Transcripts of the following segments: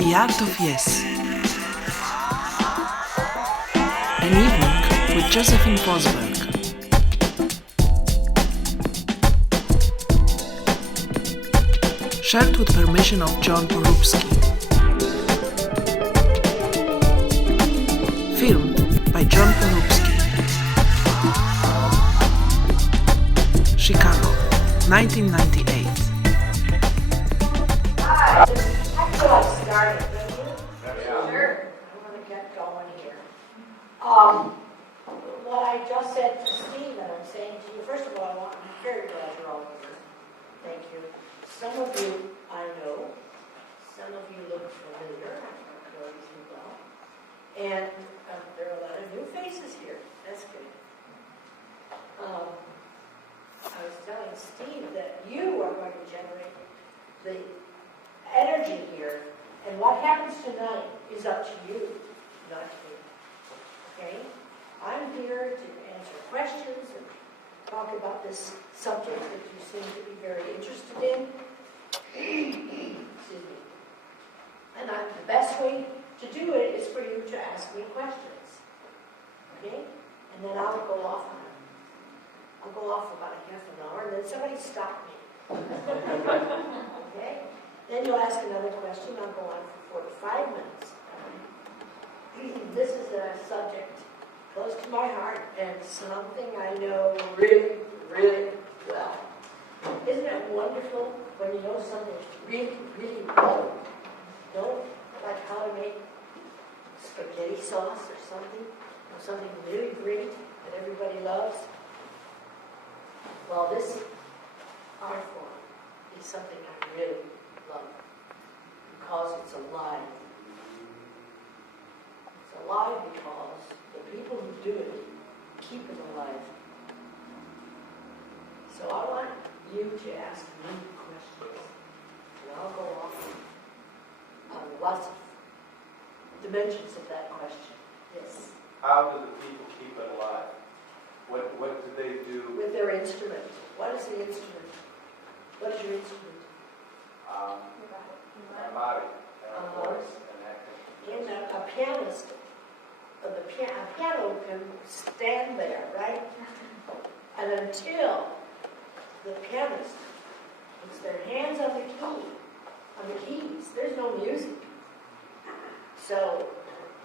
The Art of Yes. An evening with Josephine Forsberg. Shared with permission of JOHN PORUBSKY. Filmed by JOHN PORUBSKY. Chicago, 1998. Hi. I feel like starting, don't you? Sure. I'm going to get going here. What I just said to Steve, and I'm saying to you, first of all, I'm very glad you're all here. Thank you. Some of you I know. Some of you look familiar. I know you well. And there are a lot of new faces here. That's good. I was telling Steve that you are going to generate the energy here, and what happens tonight is up to you, not to me. Okay? I'm here to answer questions and talk about this subject that you seem to be very interested in. Excuse me. And the best way to do it is for you to ask me questions. Okay? And then I'll go off for about a half an hour, and then somebody stop me. Okay? Then you'll ask another question. I'll go on for 45 minutes. This is a subject close to my heart and something I know really, really well. Isn't it wonderful when you know something really, really well? You know, like how to make spaghetti sauce or something, or something really great that everybody loves? Well, this art form is something I really love because it's alive. It's alive because the people who do it keep it alive. So I want you to ask me questions, and I'll go off on lots of dimensions of that question. Yes? How do the people keep it alive? What do they do? With their instrument. What is the instrument? What is your instrument? My body, and of course, and acting. And a pianist, a piano can stand there, right? And until the pianist puts their hands on the key, on the keys, there's no music. So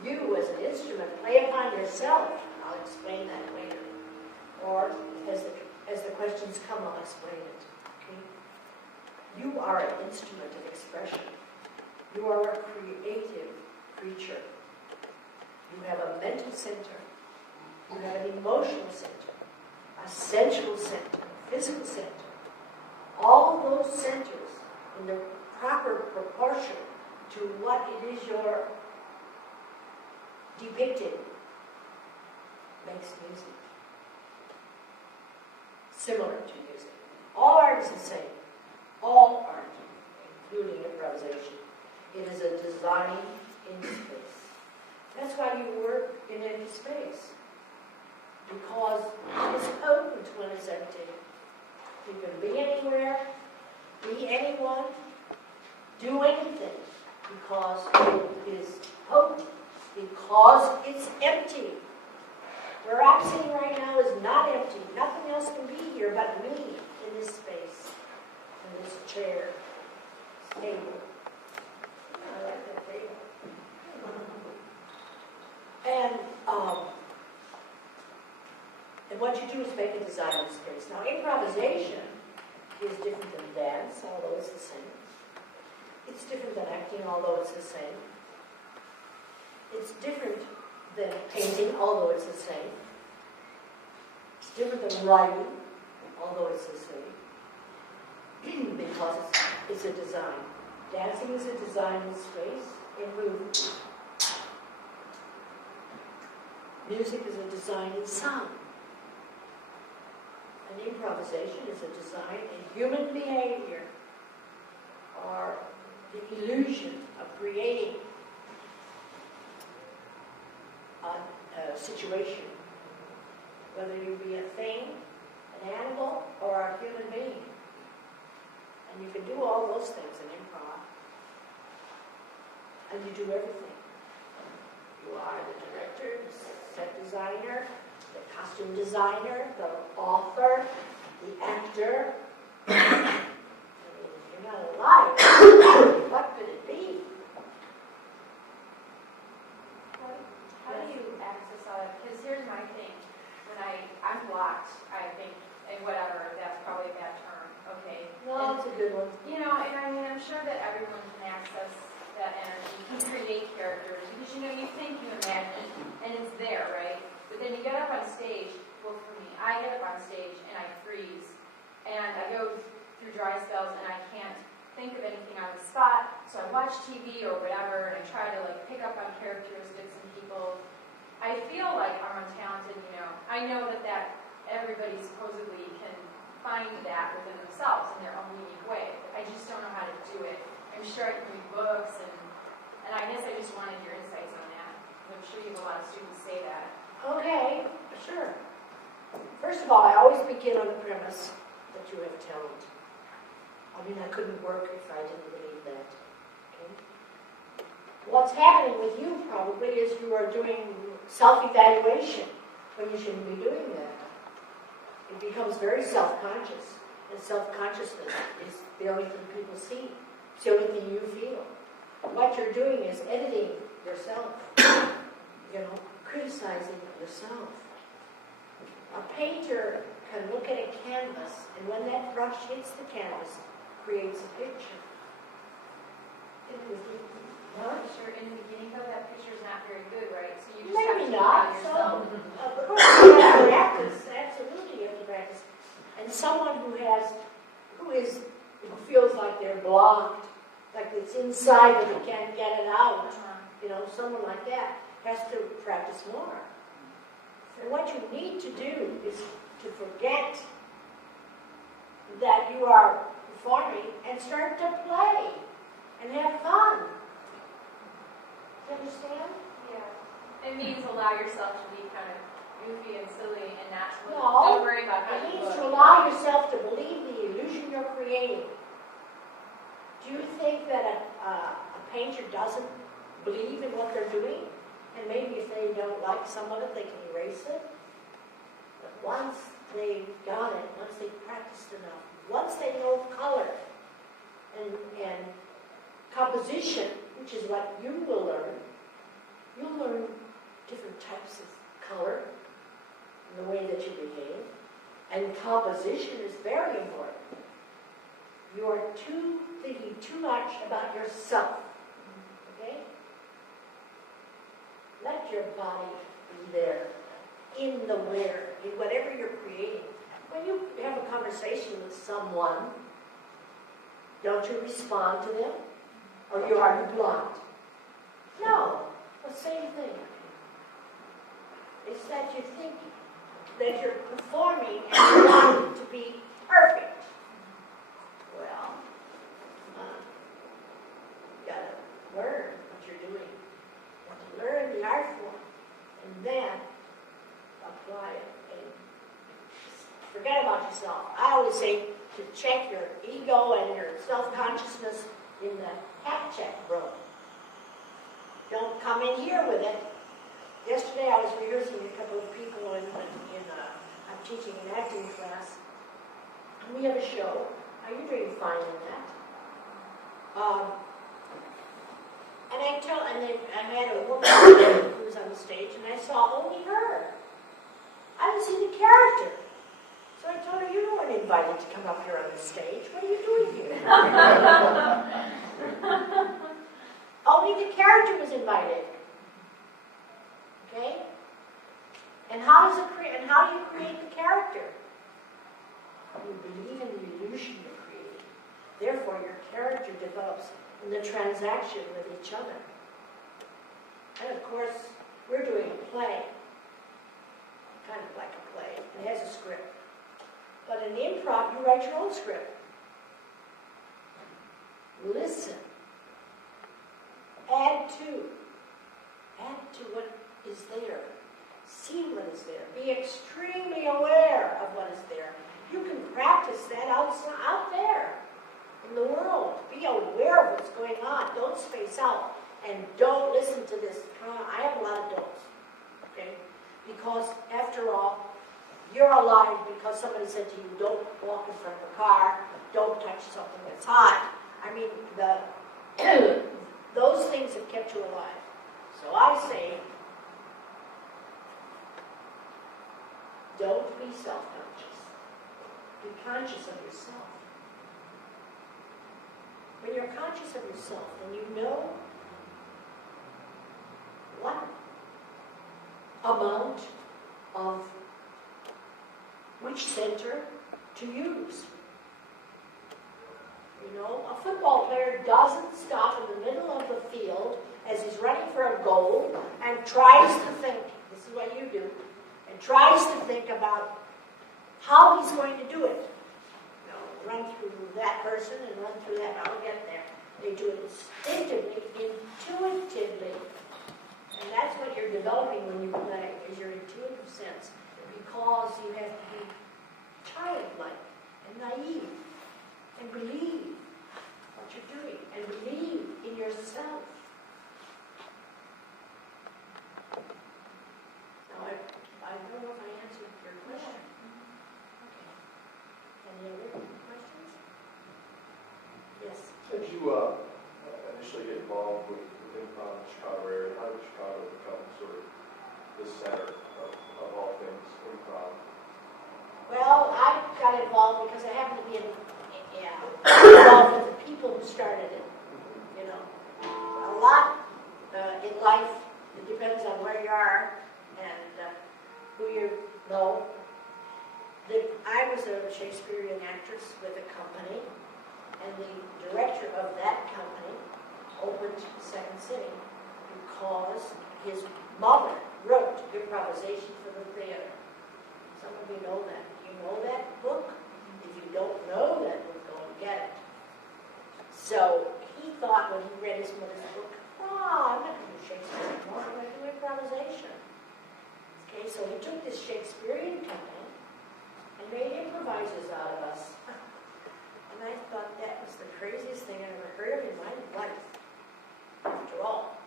you, as an instrument, play upon yourself. I'll explain that later. Or as the questions come, I'll explain it. Okay? You are an instrument of expression. You are a creative creature. You have a mental center. You have an emotional center, a sensual center, a physical center. All those centers in the proper proportion to what it is you're depicting makes music. Similar to music. All art is the same. All art, including improvisation. It is a design in space. That's why you work in empty space. Because it's open when it's empty. You can be anywhere, be anyone, do anything, because it is open, because it's empty. Where I'm sitting right now is not empty. Nothing else can be here but me in this space, in this chair, this table. I like that table. And what you do is make a design of space. Now, improvisation is different than dance, although it's the same. It's different than acting, although it's the same. It's different than painting, although it's the same. It's different than writing, although it's the same. Because it's a design. Dancing is a design in space, in movement. Music is a design in sound. And improvisation is a design in human behavior, or the illusion of creating a situation, whether you be a thing, an animal, or a human being. And you can do all those things in improv. and you do everything. You are the director, the set designer, the costume designer, the author, the actor. I mean, if you're not a liar, what could it be? How do you access all that? Because here's my thing. When I'm blocked, I think, and whatever, that's probably a bad term, okay? No, it's a good one. You know, and I mean, I'm sure that everyone can access that energy, can create characters, because you know, you think, you imagine, and it's there, right? But then you get up on stage, well, for me, I get up on stage and I freeze, and I go through dry spells and I can't think of anything on the spot, so I watch TV or whatever, and I try to like pick up on characteristics and people. I feel like I'm untalented, you know. I know that everybody supposedly can find that within themselves in their own unique way. I just don't know how to do it. I'm sure I can read books, and I guess I just wanted your insights on that. I'm sure you have a lot of students say that. Okay, sure. First of all, I always begin on the premise that you have talent. I mean, I couldn't work if I didn't believe that. Okay? What's happening with you probably is you are doing self-evaluation when you shouldn't be doing that. It becomes very self-conscious, and self-consciousness is the only thing people see. It's the only thing you feel. What you're doing is editing yourself, criticizing yourself. A painter can look at a canvas, and when that brush hits the canvas, creates a picture. Sure, in the beginning though, that picture's not very good, right? So you just Maybe have to not. find yourself. Of course, you have to practice. Absolutely, you have to practice. And someone who feels like they're blocked, like it's inside but they can't get it out. Someone like that has to practice more. And what you need to do is to forget that you are performing and start to play and have fun. Do you understand? Yeah. It means allow yourself to be kind of goofy and silly and not to No, don't worry about how it you means look. to allow yourself to believe the illusion you're creating. Do you think that a painter doesn't believe in what they're doing? And maybe if they don't like some of it, they can erase it? But once they've got it, once they've practiced enough, once they know color and composition, which is what you will learn, you'll learn different types of color in the way that you behave. And composition is very important. You are thinking too much about yourself. Okay? Let your body be there, in the where, in whatever you're creating. When you have a conversation with someone, don't you respond to them? Or are you blocked? No, the same thing. It's that you think that you're performing and you want it to be perfect. Well, you gotta learn what you're doing. You have to learn the art form and then apply it. And forget about yourself. I always say to check your ego and your self-consciousness in the hat check room. Don't come in here with it. Yesterday I was rehearsing a couple of people I'm teaching an acting class. And we have a show. You're doing fine in that. I had a woman who was on the stage, and I saw only her. I didn't see the character. So I told her, you weren't invited to come up here on the stage. What are you doing here? Only the character was invited. Okay? And how do you create the character? You believe in the illusion you're creating. Therefore, your character develops in the transaction with each other. And of course, we're doing a play. Kind of like a play. It has a script. But in improv, you write your own script. Listen. Add to what is there. See what is there. Be extremely aware of what is there. You can practice that out there in the world. Be aware of what's going on. Don't space out. And don't listen to this. I have a lot of don'ts, okay? Because after all, you're alive because somebody said to you, don't walk in front of a car, don't touch something that's hot. I mean, those things have kept you alive. So I say, don't be self-conscious. Be conscious of yourself. When you're conscious of yourself, then you know what amount of which center to use. You know, a football player doesn't stop in the middle of the field as he's running for a goal and tries to think, this is what you do, and tries to think about how he's going to do it. You know, run through that person and run through that, I'll get there. They do it instinctively, intuitively. And that's what you're developing when you play, is your intuitive sense. Because you have to be childlike and naive and believe what you're doing and believe in yourself. Now, I don't know if I answered your question. Okay. Any other questions? Yes. Did you initially get involved with improv in the Chicago area? How did Chicago become sort of the center of all things improv? Well, I got involved because I happened to be involved with the people who started it. You know, a lot in life, it depends on where you are and who you know. I was a Shakespearean actress with a company, and the director of that company opened Second City because his mother wrote Improvisation for the theater. Some of you know that. Do you know that book? If you don't know that book, go and get it. So he thought when he read his mother's book, I'm not going to do Shakespeare anymore, I'm going to do improvisation. Okay, so he took this Shakespearean company and made improvisers out of us. And I thought that was the craziest thing I ever heard of in my life. After all,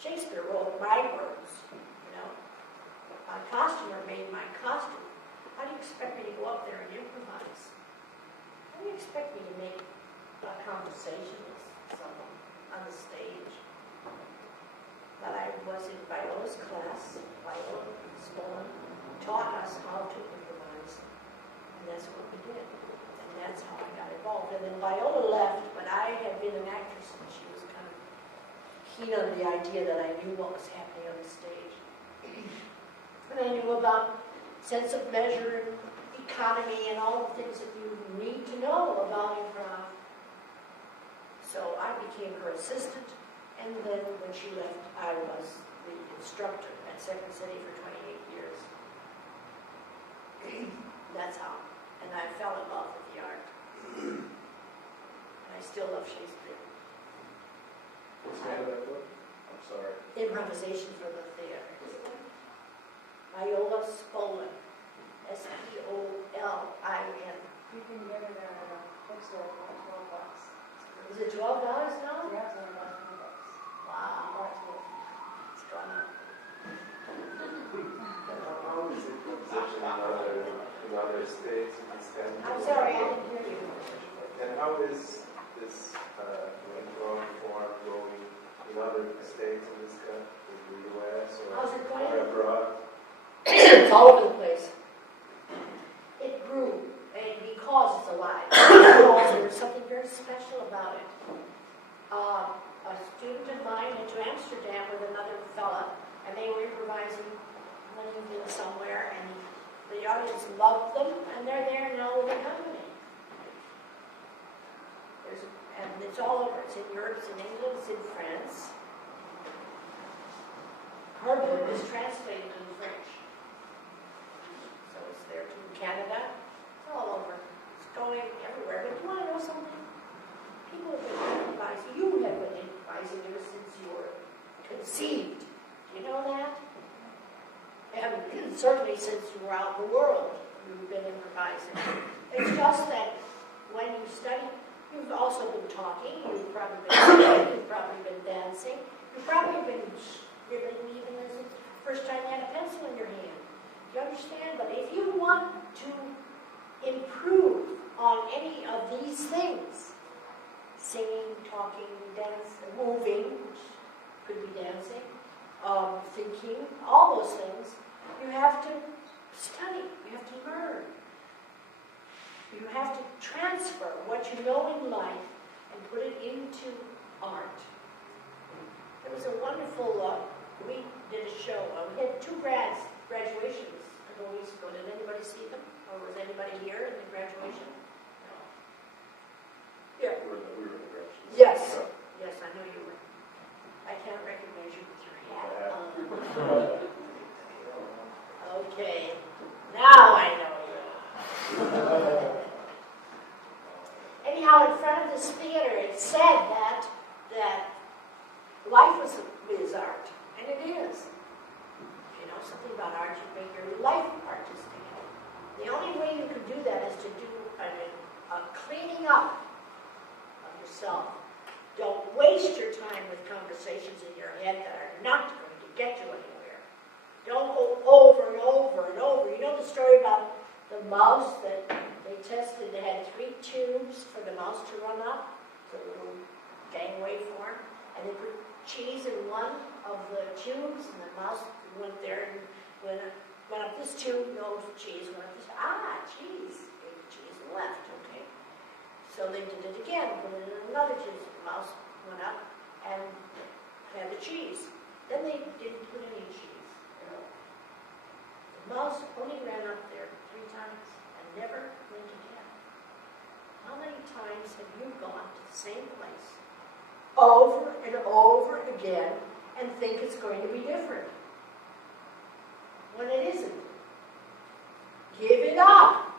Shakespeare wrote my words, you know. A costumer made my costume. How do you expect me to go up there and improvise? How do you expect me to make a conversation with someone on the stage? But I was in Viola's class. Viola, Spolin, taught us how to improvise. And that's what we did. And that's how I got involved. And then Viola left, but I had been an actress and she was kind of keen on the idea that I knew what was happening on the stage. And I knew about sense of measure and economy and all the things that you need to know about improv. So I became her assistant, and then when she left, I was the instructor at Second City for 28 years. That's how. And I fell in love with the art. And I still love Shakespeare. What's the name of that book? I'm sorry. Improvisation for the theater. Viola Spolin. S-P-O-L-I-N. You can get it at a bookstore for $12. Is it $12 now? Yeah, it's only about $20. Wow. It's gone up. How is improvisation in other states? I'm sorry, I didn't hear you. And how is this improv form going in other states in the U.S. How's it going? or abroad? It's all over the place. It grew, and because it's alive, because there's something very special about it. A student of mine went to Amsterdam with another fella, and they were improvising one evening somewhere, and the audience loved them, and they're there now with the company. And it's all over. It's in Europe, it's in England, it's in France. Her book is translated into French. So it's there too. Canada, it's all over. It's going everywhere. But you want to know something? People have been improvising. You have been improvising ever since you were conceived. Do you know that? And certainly since you were out in the world, you've been improvising. It's just that when you study, you've also been talking, you've probably been singing, you've probably been dancing. You've probably been scribbling even as the first time you had a pencil in your hand. You understand? But if you want to improve on any of these things, singing, talking, dancing, moving, which could be dancing, thinking, all those things, you have to study, you have to learn. You have to transfer what you know in life and put it into art. There was a wonderful, we did a show, we had 2 graduations a couple weeks ago. Did anybody see them? Or was anybody here in the graduation? No. Yeah. We were in the graduation. Yes. Yeah. Yes, I know you were. I can't recognize you with your hat on. Okay. Now I know you. Anyhow, in front of this theater, it said that life is art, and it is. If you know something about art, you make your life artistic. The only way you can do that is to do a cleaning up of yourself. Don't waste your time with conversations in your head that are not going to get you anywhere. Don't go over and over and over. You know the story about the mouse that they tested? They had 3 tubes for the mouse to run up, the little gangway form, and they put cheese in one of the tubes, and the mouse went there and went up this tube, no cheese, went up this, cheese, ate the cheese and left, okay. So they did it again, put it in another cheese, the mouse went up and had the cheese. Then they didn't put any cheese. The mouse only ran up there 3 times and never went again. How many times have you gone to the same place over and over again and think it's going to be different when it isn't? Give it up.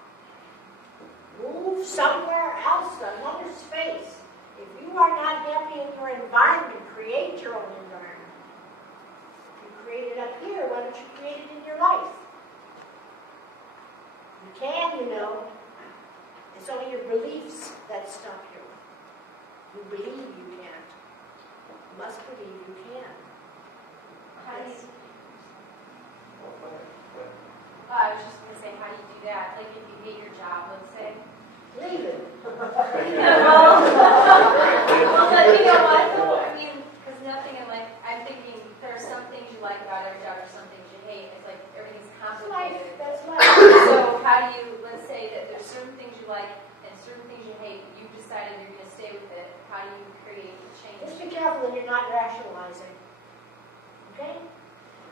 Move somewhere else, another space. If you are not happy in your environment, create your own environment. If you create it up here, why don't you create it in your life? You can, you know. It's only your beliefs that stop you. You believe you can't. You must believe you can. How do you, Yes. I was just going to say, how do you do that? Like if you hate your job, let's say. Leave it. Well, but you know what? I mean, because nothing in life, I'm thinking there are some things you like about every job or some things you hate. It's like everything's complicated. That's life. So how do you, let's say that there's certain things you like and certain things you hate, you've decided you're going to stay with it. How do you create the change? Just be careful that you're not rationalizing. Okay?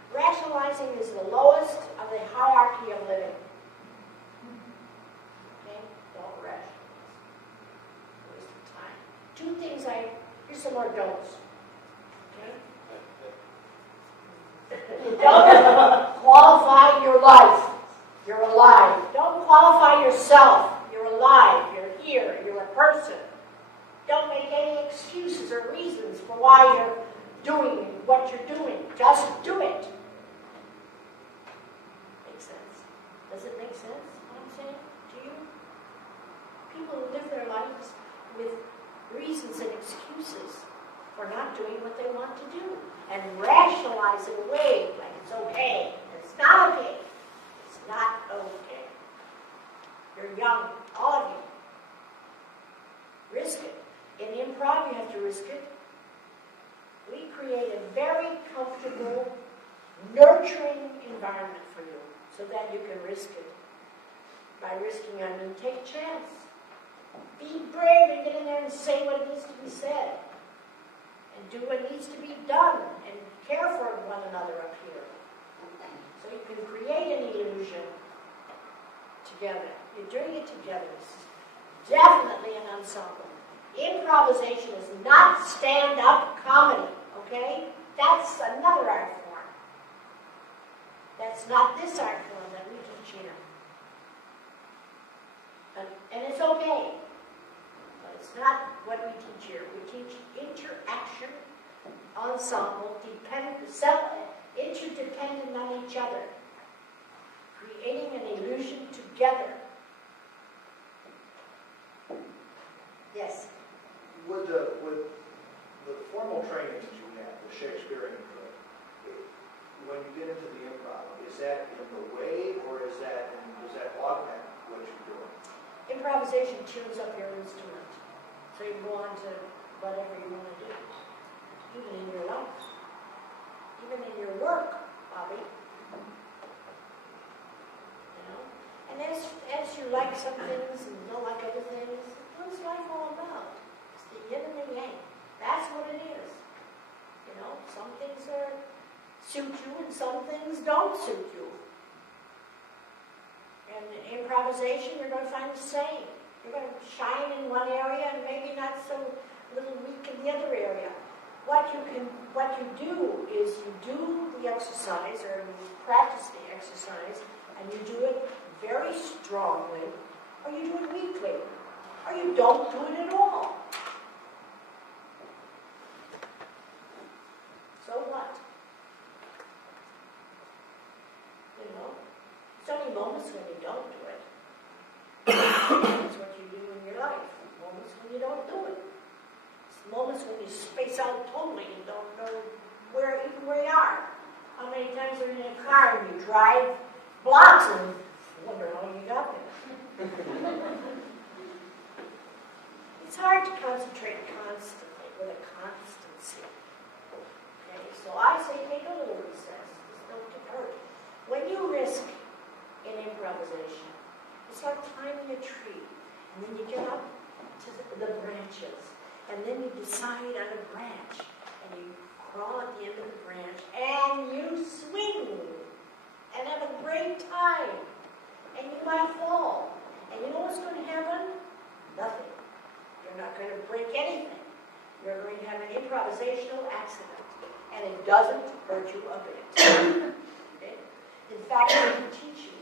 Rationalizing is the lowest of the hierarchy of living. Okay? Don't rationalize. Waste of time. 2 things here's some more don'ts. Okay? Don't qualify your life. You're alive. Don't qualify yourself. You're alive. You're here. You're a person. Don't make any excuses or reasons for why you're doing what you're doing. Just do it. Makes sense. Does it make sense, what I'm saying to you? People live their lives with reasons and excuses for not doing what they want to do and rationalize it away like it's okay. It's not okay. It's not okay. You're young, all of you. Risk it. In improv, you have to risk it. We create a very comfortable, nurturing environment for you so that you can risk it. By risking, I mean take a chance. Be brave and get in there and say what needs to be said. And do what needs to be done. And care for one another up here. So you can create an illusion together. You're doing it together. It's definitely an ensemble. Improvisation is not stand-up comedy, okay? That's another art form. That's not this art form that we teach here. And it's okay, but it's not what we teach here. We teach interaction, ensemble, interdependent on each other, creating an illusion together. Yes? Would the formal training that you have, the Shakespearean thing, when you get into the improv, is that in the way, or does that augment what you're doing? Improvisation tunes up your instrument. So you go on to whatever you want to do. Even in your life. Even in your work, Bobby. You know? And as you like some things and don't like other things, what's life all about? It's the yin and the yang. That's what it is. You know, some things suit you and some things don't suit you. And in improvisation, you're going to find the same. You're going to shine in one area and maybe not so little weak in the other area. What you do is you do the exercise, or you practice the exercise, and you do it very strongly, or you do it weakly, or you don't do it at all. So what? You know, there's only moments when you don't do it. That's what you do in your life. Moments when you don't do it. It's moments when you space out totally and don't know where you are. How many times are you in a car and you drive blocks and wonder how you got there? It's hard to concentrate constantly with a constancy. Okay, so I say take a little recess. Just don't get hurt. When you risk in improvisation, it's like climbing a tree, and then you get up to the branches, and then you decide on a branch, and you crawl at the end of the branch, and you swing, and have a great time, and you might fall, and you know what's going to happen? Nothing. You're not going to break anything. You're going to have an improvisational accident, and it doesn't hurt you a bit. Okay? In fact, it can teach you.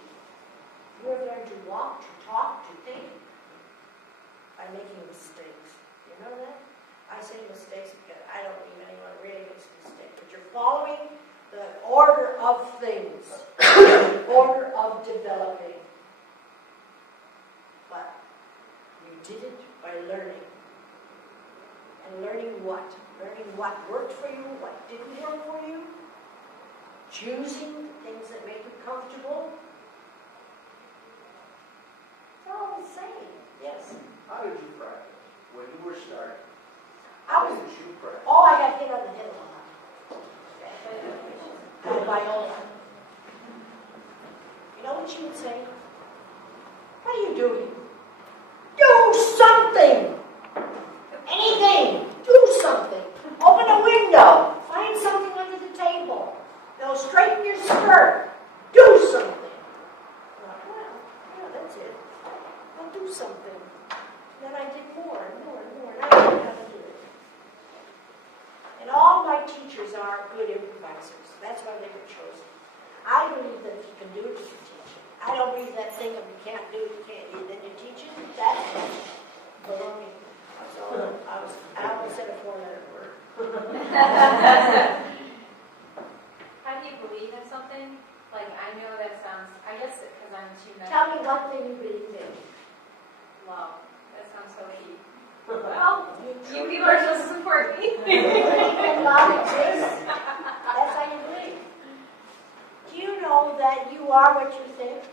You have learned to walk, to talk, to think by making mistakes. You know that? I say mistakes because I don't believe anyone really makes a mistake. But you're following the order of things, the order of developing. But you did it by learning. And learning what? Learning what worked for you, what didn't work for you. Choosing things that make you comfortable. It's all the same, yes. How did you practice when you were starting? How How did you practice? Oh, I got hit on the head a lot. By Viola. You know what she would say? What are you doing? Do something! Anything! Do something! Open a window! Find something under the table! No, straighten your skirt! Do something! Well, yeah, that's it. I'll do something. Then I did more and more and more, and I learned how to do it. And all my teachers are good improvisers. That's why they were chosen. I believe that if you can do it, you can teach it. I don't believe that thing of you can't do it, you can't do it, then you teach it. That's baloney. So I almost said a four-letter word. How do you believe in something? Like, I know that sounds, I guess because I'm too much. Tell me one thing you believe in. Love. That sounds so deep. Well, you people are just as important. You believe in love exists. That's how you believe. Do you know that you are what you think?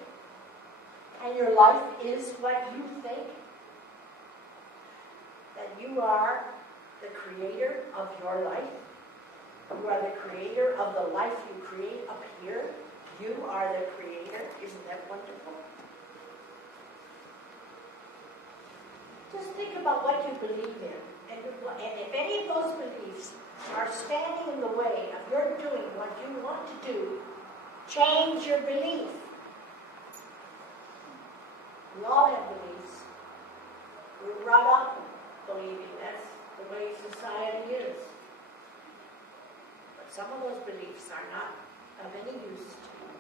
And your life is what you think? That you are the creator of your life? You are the creator of the life you create up here? You are the creator. Isn't that wonderful? Just think about what you believe in. And if any of those beliefs are standing in the way of your doing what you want to do, change your belief. We all have beliefs. We're brought up believing. That's the way society is. But some of those beliefs are not of any use to you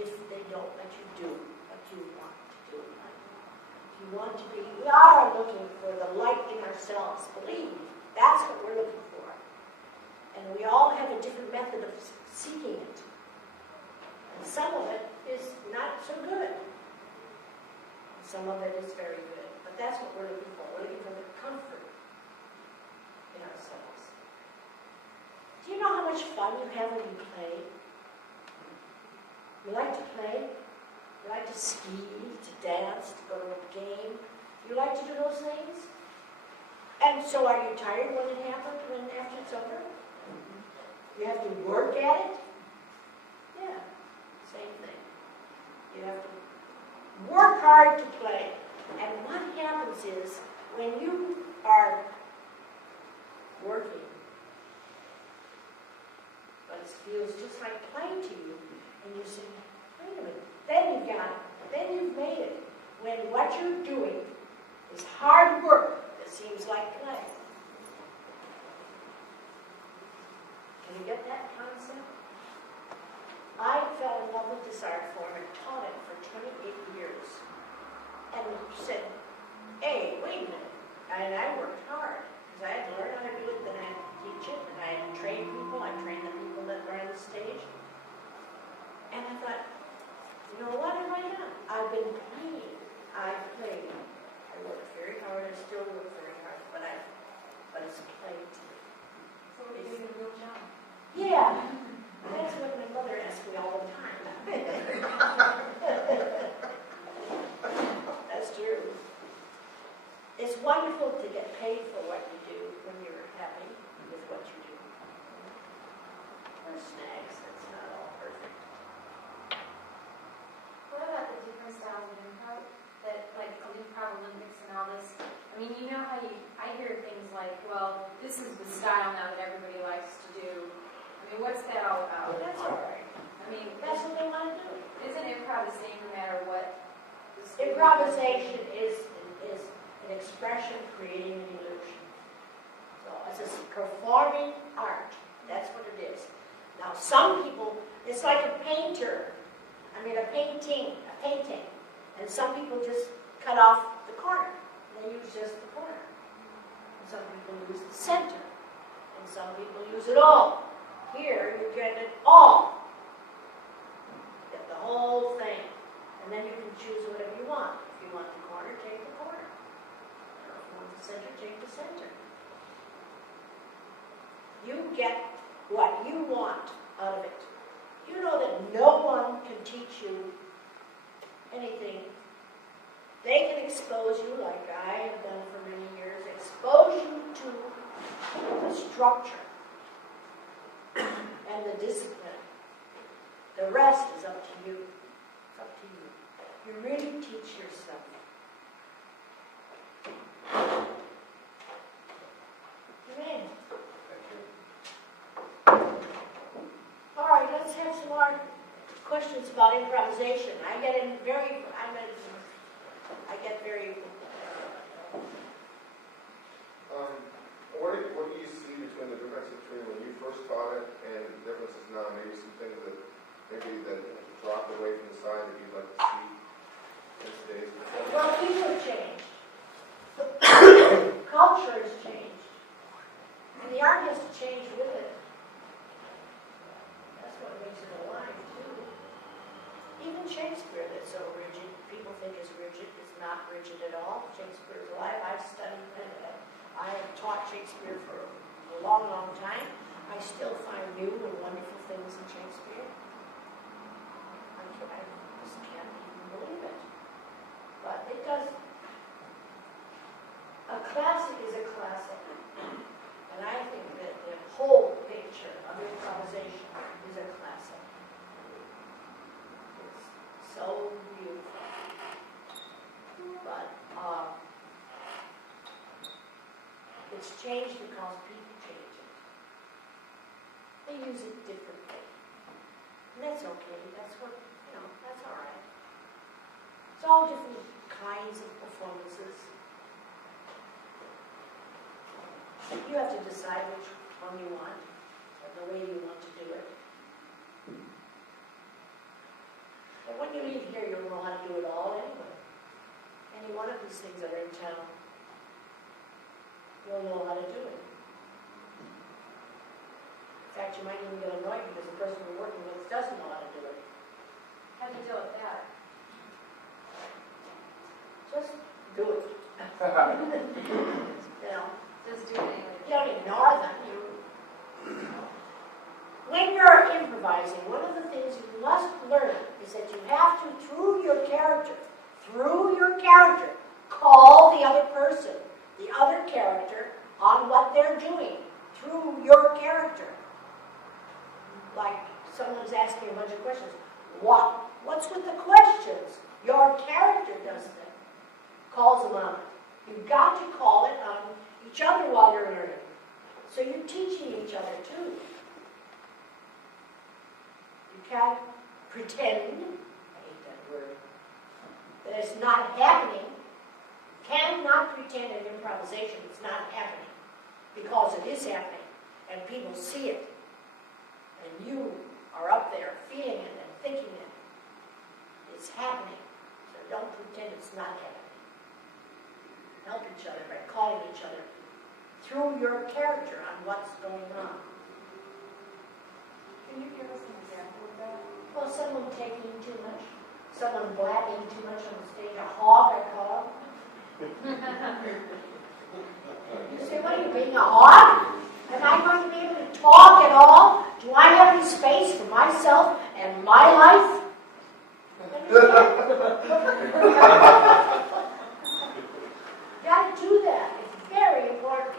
if they don't let you do what you want to do. You want to be, we are looking for the light in ourselves. Believe me, that's what we're looking for. And we all have a different method of seeking it. And some of it is not so good. And some of it is very good. But that's what we're looking for. We're looking for the comfort in ourselves. much fun you have when you play? You like to play? You like to ski, to dance, to go to a game? You like to do those things? And so are you tired when it happens, after it's over? You have to work at it? Yeah, same thing. You have to work hard to play. And what happens is, when you are working, but it feels just like playing to you, and you say, wait a minute, then you've got it, then you've made it. When what you're doing is hard work that seems like play. Can you get that concept? I fell in love with this art form and taught it for 28 years. And said, hey, wait a minute. And I worked hard, because I had to learn how to do it, then I had to teach it, and I had to train people. I trained the people that were on the stage. And I thought, you know what have I done? I've been playing. I played. I worked very hard. I still work very hard, but it's play to me. So we're doing a real job. Yeah, that's what my mother asks me all the time. That's true. It's wonderful to get paid for what you do when you're happy with what you do. There's snags, that's not all perfect. What about the different styles of improv? That, like, the improv Olympics and all this. I mean, you know how I hear things like, well, this is the style now that everybody likes to do. I mean, what's that all about? But that's all right. I mean, That's what they want to do. isn't improv the same no matter what? the school- Improvisation is an expression creating an illusion. So it's a performing art. That's what it is. Now some people, it's like a painter. A painting. And some people just cut off the corner. They use just the corner. And some people use the center. And some people use it all. Here you get it all. Get the whole thing. And then you can choose whatever you want. If you want the corner, take the corner. Or if you want the center, take the center. You get what you want out of it. You know that no one can teach you anything. They can expose you, like I have done for many years, expose you to the structure and the discipline. The rest is up to you. It's up to you. You really teach yourself. Amen. All right, let's have some more questions about improvisation. I get very. What do you see between the difference between when you first taught it and the differences now? Maybe some things that dropped away from the side that you'd like to see in today's performance? Well, people have changed. Culture has changed. And the art has to change with it. That's what makes it alive, too. Even Shakespeare, that's so rigid, people think is rigid, is not rigid at all. Shakespeare is alive. I've studied it. I have taught Shakespeare for a long, long time. I still find new and wonderful things in Shakespeare. I just can't even believe it. But it does. A classic is a classic. And I think that the whole picture of improvisation is a classic. It's so beautiful. But it's changed because people change it. They use it differently. And that's okay. That's what, that's all right. It's all different kinds of performances. You have to decide which one you want, or the way you want to do it. But when you leave here, you'll know how to do it all anyway. Any one of these things that are in town, you'll know how to do it. In fact, you might even get annoyed because the person you're working with doesn't know how to do it. How do you deal with that? Just do it. Just do it anyway. You don't ignore them. character on what they're doing through your character. Like someone's asking a bunch of questions. What's with the questions? Your character does them. Calls them on it. You've got to call it on each other while you're learning. So you're teaching each other too. You can't pretend, I hate that word, that it's not happening. You cannot pretend in improvisation it's not happening, because it is happening, and people see it. And you are up there feeling it and thinking it. It's happening. So don't pretend it's not happening. Help each other by calling each other through your character on what's going on. Can you give us an example of that? Well, someone taking too much, someone blabbing too much on the stage, a hog, I call him. You say, what are you, being a hog? Am I going to be able to talk at all? Do I have any space for myself and my life? You got to do that. It's very important.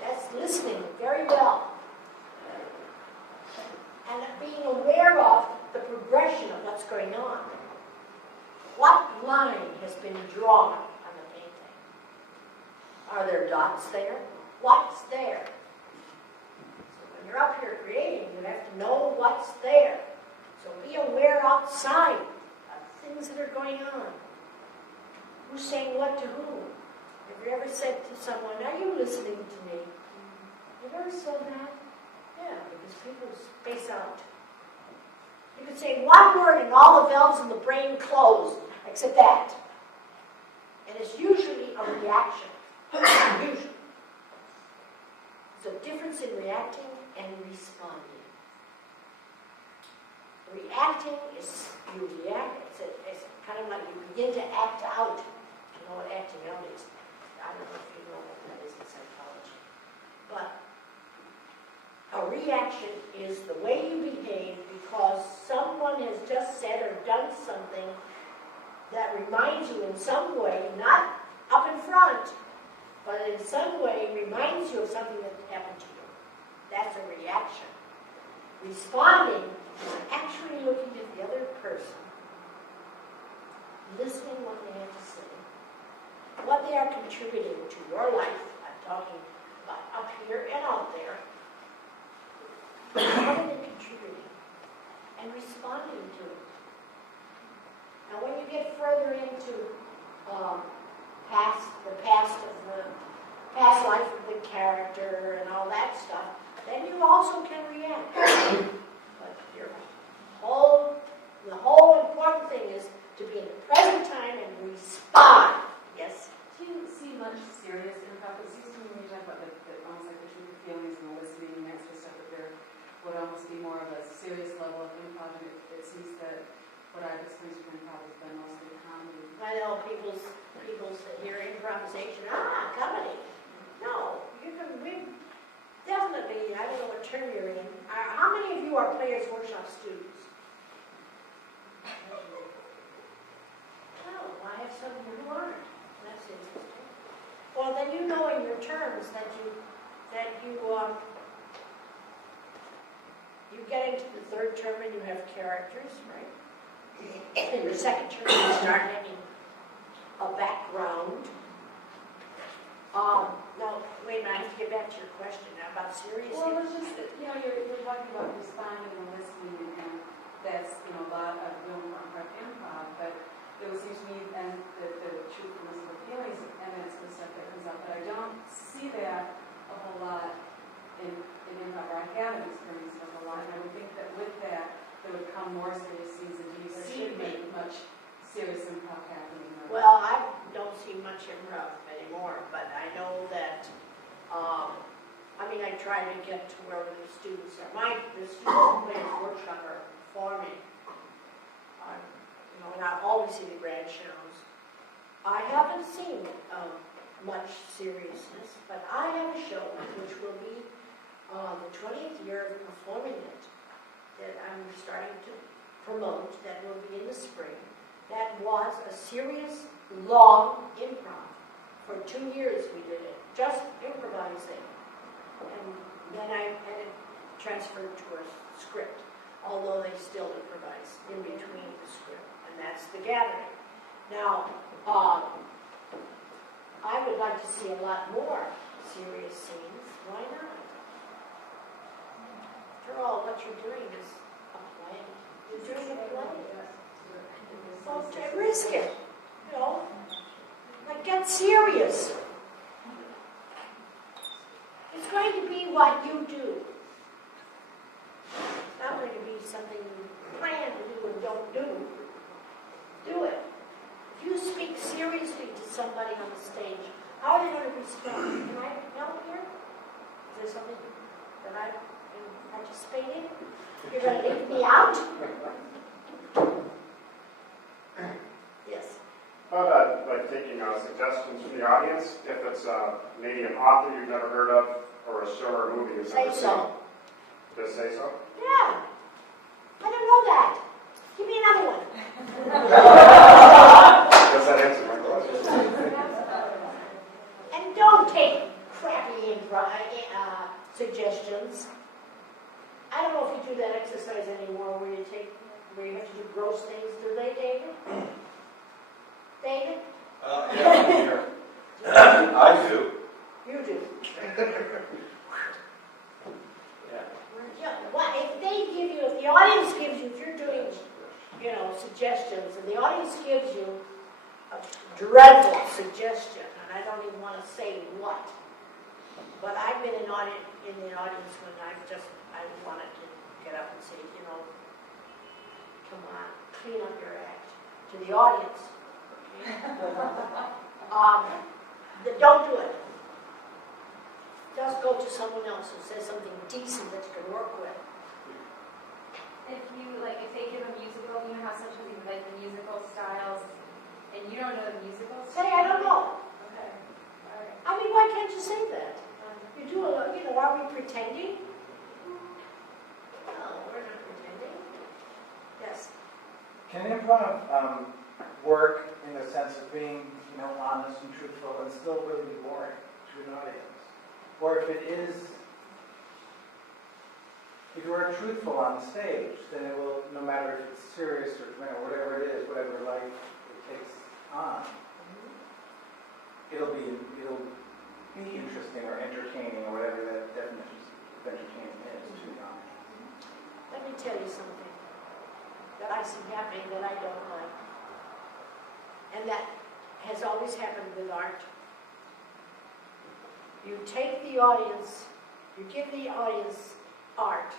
That's listening very well. And being aware of the progression of what's going on. What line has been drawn on the painting? Are there dots there? What's there? So when you're up here creating, you have to know what's there. So be aware outside of things that are going on. Who's saying what to whom? Have you ever said to someone, are you listening to me? Have you ever said that? Yeah, because people space out. You could say one word and all the valves in the brain close, except that. And it's usually a reaction. Usually. There's a difference in reacting and responding. Reacting is you react. It's kind of like you begin to act out. You know what acting out is? I don't know if you know what that is in psychology. But a reaction is the way you behave because someone has just said or done something that reminds you in some way, not up in front, but in some way reminds you of something that happened to you. That's a reaction. Responding is actually looking at the other person, listening what they have to say, what they are contributing to your life. I'm talking about up here and out there. What are they contributing? And responding to it. Now when you get further into the past life of the character and all that stuff, then you also can react. But the whole important thing is to be in the present time and respond. Yes? Do you see much serious improv? It seems to me when you talk about almost like the truth of feelings and the listening and that sort of stuff, that there would almost be more of a serious level of improv, and it seems that what I've experienced from improv has been mostly comedy. I know people hear improvisation, comedy. No, you can definitely, I don't know what term you're in. How many of you are Players Workshop students? Oh, I have some who aren't. That's interesting. Well, then you know in your terms that you get into the third term and you have characters, right? In your second term, you start having a background. No, wait a minute, I have to get back to your question now about seriousness. Well, it's just that, you're talking about responding and listening, and that's, a lot of real important part of improv, but it would seem to me, and the truthfulness of the feelings and that sort of stuff that comes up, but I don't see that a whole lot in improv, or I haven't experienced it a whole lot, and I would think that with that, there would come more serious scenes, and do you see much serious improv happening? Well, I don't see much improv anymore, but I know that, I try to get to where the students are. The students in Players Workshop are performing. And I always see the grand shows. I haven't seen much seriousness, but I have a show which will be the 20th year of performing it that I'm starting to promote, that will be in the spring. That was a serious, long improv For 2 years we did it, just improvising. And then I had it transferred to a script, although they still improvise in between the script, and that's the gathering. Now, I would like to see a lot more serious scenes. Why not? After all, what you're doing is a play. You're doing a play. So risk it, you know. Like, get serious. It's going to be what you do. It's not going to be something you plan to do and don't do. Do it. If you speak seriously to somebody on the stage, how are they going to respond? Can I help here? Is there something that I can participate in? You're going to leave me out? Yes. How about like taking suggestions from the audience? If it's maybe an author you've never heard of, or a show or a movie you've never Say seen. so. Just say so? Yeah. I don't know that. Give me another one. Guess that answered my question. And don't take crappy suggestions. I don't know if you do that exercise anymore where you have to do gross things. Do they, David? David? Yeah, I do. You do. Yeah. Yeah, if the audience gives you, if you're doing, suggestions, and the audience gives you a dreadful suggestion, and I don't even want to say what, but I've been in the audience when I wanted to get up and say, come on, clean up your act, to the audience. Don't do it. Just go to someone else who says something decent that you can work with. If they give a musical, you know how some people like the musical styles, and you don't know the musical styles? Say, I don't know. Okay. All right. I mean, why can't you say that? You do are we pretending? No, we're not pretending. Yes. Can improv work in the sense of being, honest and truthful and still really be boring to an audience? Or if you are truthful on stage, then it will, no matter if it's serious or whatever it is, whatever life it takes on, it'll be interesting or entertaining or whatever that definition of entertaining is to the audience. Let me tell you something that I see happening that I don't like. And that has always happened with art. You take the audience, you give the audience art,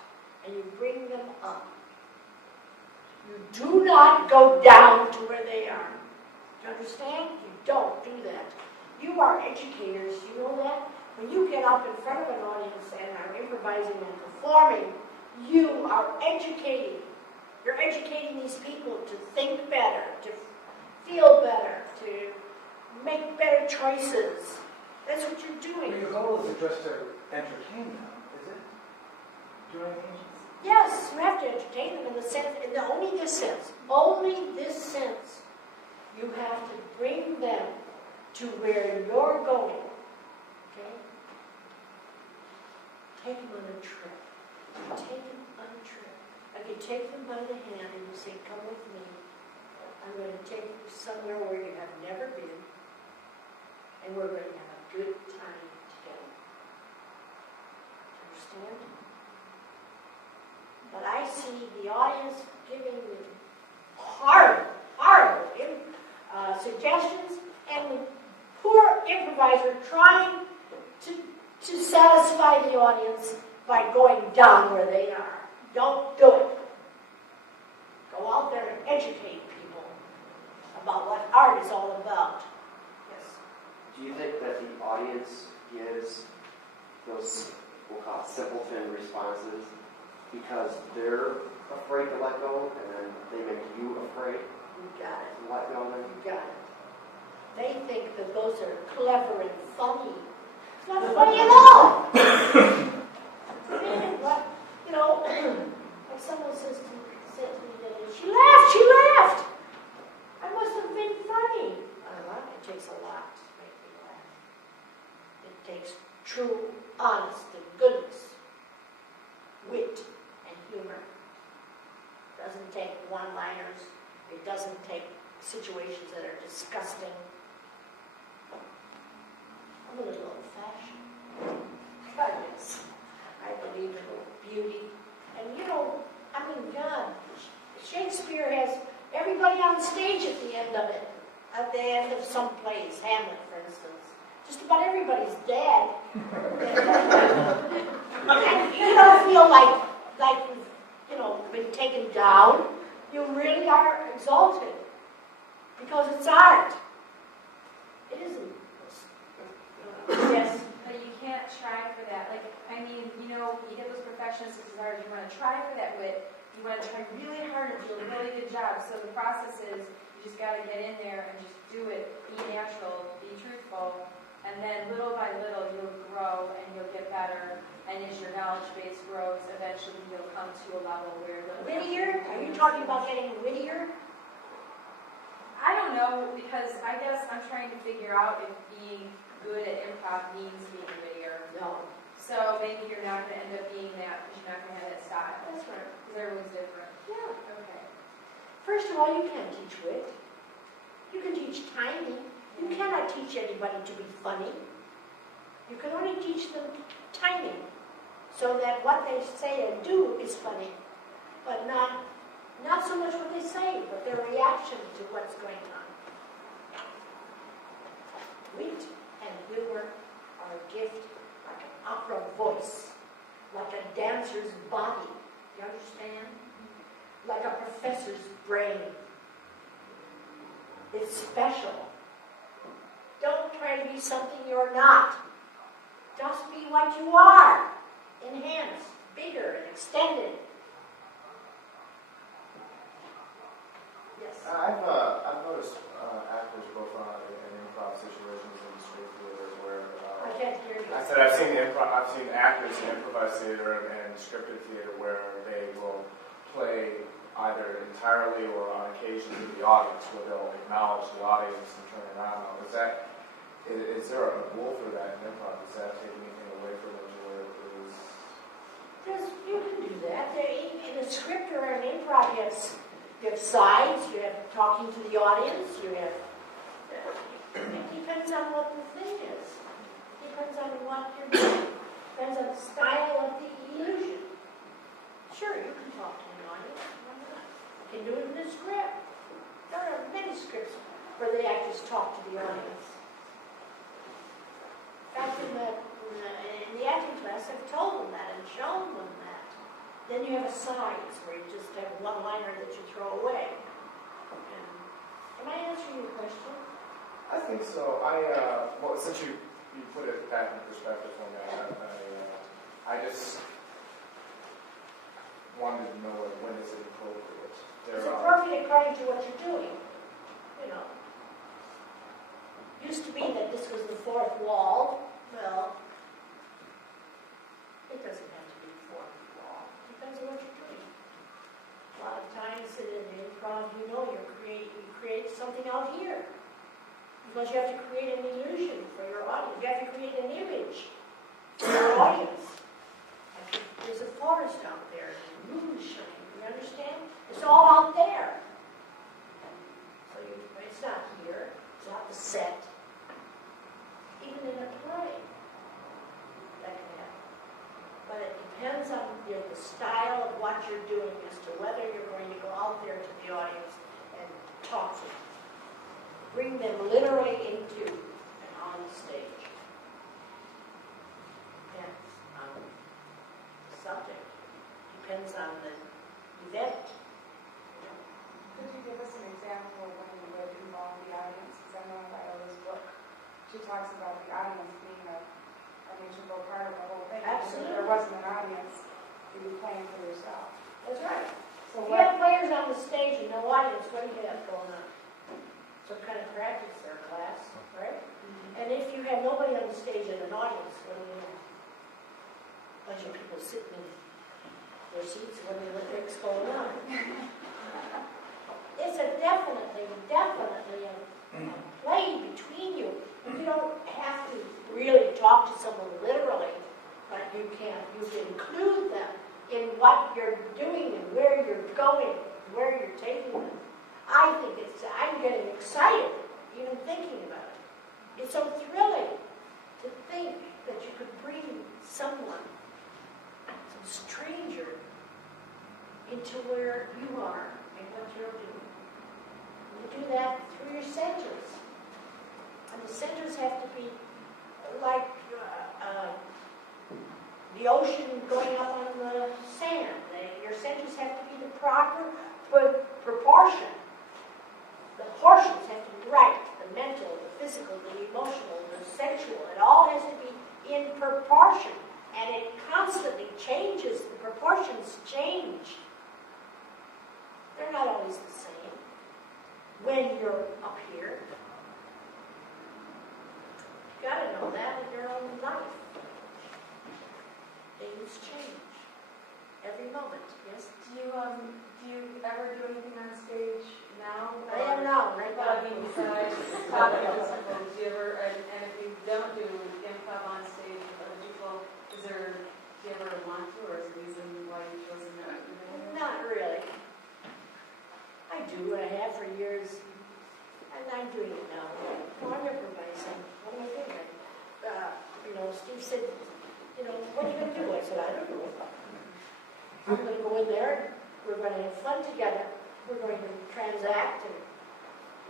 and you bring them up. You do not go down to where they are. Do you understand? You don't do that. You are educators, you know that? When you get up in front of an audience and are improvising and performing, you are educating. You're educating these people to think better, to feel better, to make better choices. That's what you're doing. But your goal isn't just to entertain them, is it? Do anything? Yes, you have to entertain them in the sense, only this sense. You have to bring them to where you're going. Okay? Take them on a trip. Take them on a trip. Like you take them by the hand and you say, come with me. I'm going to take you somewhere where you have never been. And we're going to have a good time together. Understand? But I see the audience giving me horrible suggestions, and the poor improviser trying to satisfy the audience by going down where they are. Don't do it. Go out there and educate people about what art is all about. Yes. Do you think that the audience gives those, we'll call it simpleton responses, because they're afraid to let go, and then they make you afraid You got it. to let go? Then You got it. They think that those are clever and funny. It's not funny at all. Like someone said to me today, she laughed. I must have been funny. I don't know, it takes a lot to make me laugh. takes true, honest, and goodness, wit, and humor. It doesn't take one-liners. It doesn't take situations that are disgusting. I'm a little old-fashioned. But yes, I believe in beauty. And God, Shakespeare has everybody on stage at the end of it. At the end of some plays, Hamlet, for instance. Just about everybody's dead. And you don't feel like you've been taken down. You really are exalted. Because it's art. It isn't. Yes. But you can't try for that. You get those perfectionists as hard. You want to try for that wit. You want to try really hard and do a really good job. So the process is you just got to get in there and just do it. Be natural. Be truthful. And then little by little you'll grow and you'll get better. And as your knowledge base grows, eventually you'll come to a level where Wittier? Are you talking about getting wittier? I don't know, because I guess I'm trying to figure out if being good at improv means being wittier. No. So maybe you're not going to end up being that because you're not going to have that style. That's right. Because everyone's different. Yeah. Okay. First of all, you can't teach wit. You can teach timing. You cannot teach anybody to be funny. You can only teach them timing, so that what they say and do is funny, but not so much what they say, but their reaction to what's going on. Wit and humor are a gift, like an opera voice, like a dancer's body. You understand? Like a professor's brain. It's special. Don't try to be something you're not. Just be what you are. Enhanced, bigger, and extended. Yes. I've noticed actors both in improv situations and street theater where I can't hear you. I said I've seen actors in improvised theater and scripted theater where they will play either entirely or on occasion to the audience, where they'll acknowledge the audience and turn around. Is there a rule for that in improv? Does that take anything away from it, where it is? You can do that. In a script or an improv, you have sides, you have talking to the audience, you have... It depends on what the thing is. It depends on what you're doing. It depends on the style of the illusion. Sure, you can talk to the audience. Why not? You can do it in a script. There are many scripts where the actors talk to the audience. In fact, in the acting class, I've told them that and shown them that. Then you have a sides where you just have one liner that you throw away. Am I answering your question? I think so. Since you put it back in perspective for me, I just wanted to know when is it appropriate. It's appropriate according to what you're doing. Used to be that this was the fourth wall. Well, it doesn't have to be the fourth wall. It depends on what you're doing. A lot of times in improv, you create something out here. Because you have to create an illusion for your audience. You have to create an image for your audience. There's a forest out there, the moon shining. You understand? It's all out there. So it's not here. It's not the set. Even in a play, that can happen. But it depends on the style of what you're doing as to whether you're going to go out there to the audience and talk to them. Bring them literally into and on the stage. Depends on the subject. Depends on the event. Could you give us an example of when you would involve the audience? Because I know in Viola's book, she talks about the audience being an integral part of the whole thing. Absolutely. If there wasn't an audience, you'd be playing for yourself. That's right. So If you have players on the stage and no audience, what do you have going on? Some kind of practice or class, right? Mm-hmm. And if you have nobody on the stage and an audience, what do you have? A bunch of people sitting in their seats wondering what the heck's going on. It's definitely a play between you. You don't have to really talk talk to someone literally, but you can include them in what you're doing and where you're going, where you're taking them. I'm getting excited even thinking about it. It's so thrilling to think that you could bring someone, some stranger, into where you are and what you're doing. You do that through your centers. And the centers have to be like the ocean going up on the sand. Your centers have to be the proper proportion. The portions have to be right. The mental, the physical, the emotional, the sexual. It all has to be in proportion. And it constantly changes. The proportions change. They're not always the same. When you're up here, you gotta know that in your own life. Things change every moment. Yes. Do you ever do anything on stage now? I am now, right now. Well, I mean, besides talking to people, do you ever? And if you don't do improv on stage with other people, do you ever want to, or is the reason why you chosen not to do that? Not really. I do. I have for years, and I'm doing it now. No, I'm improvising. What am I doing? Steve said, what are you going to do? I said, I don't know. I'm going to go in there, and we're going to have fun together. We're going to transact and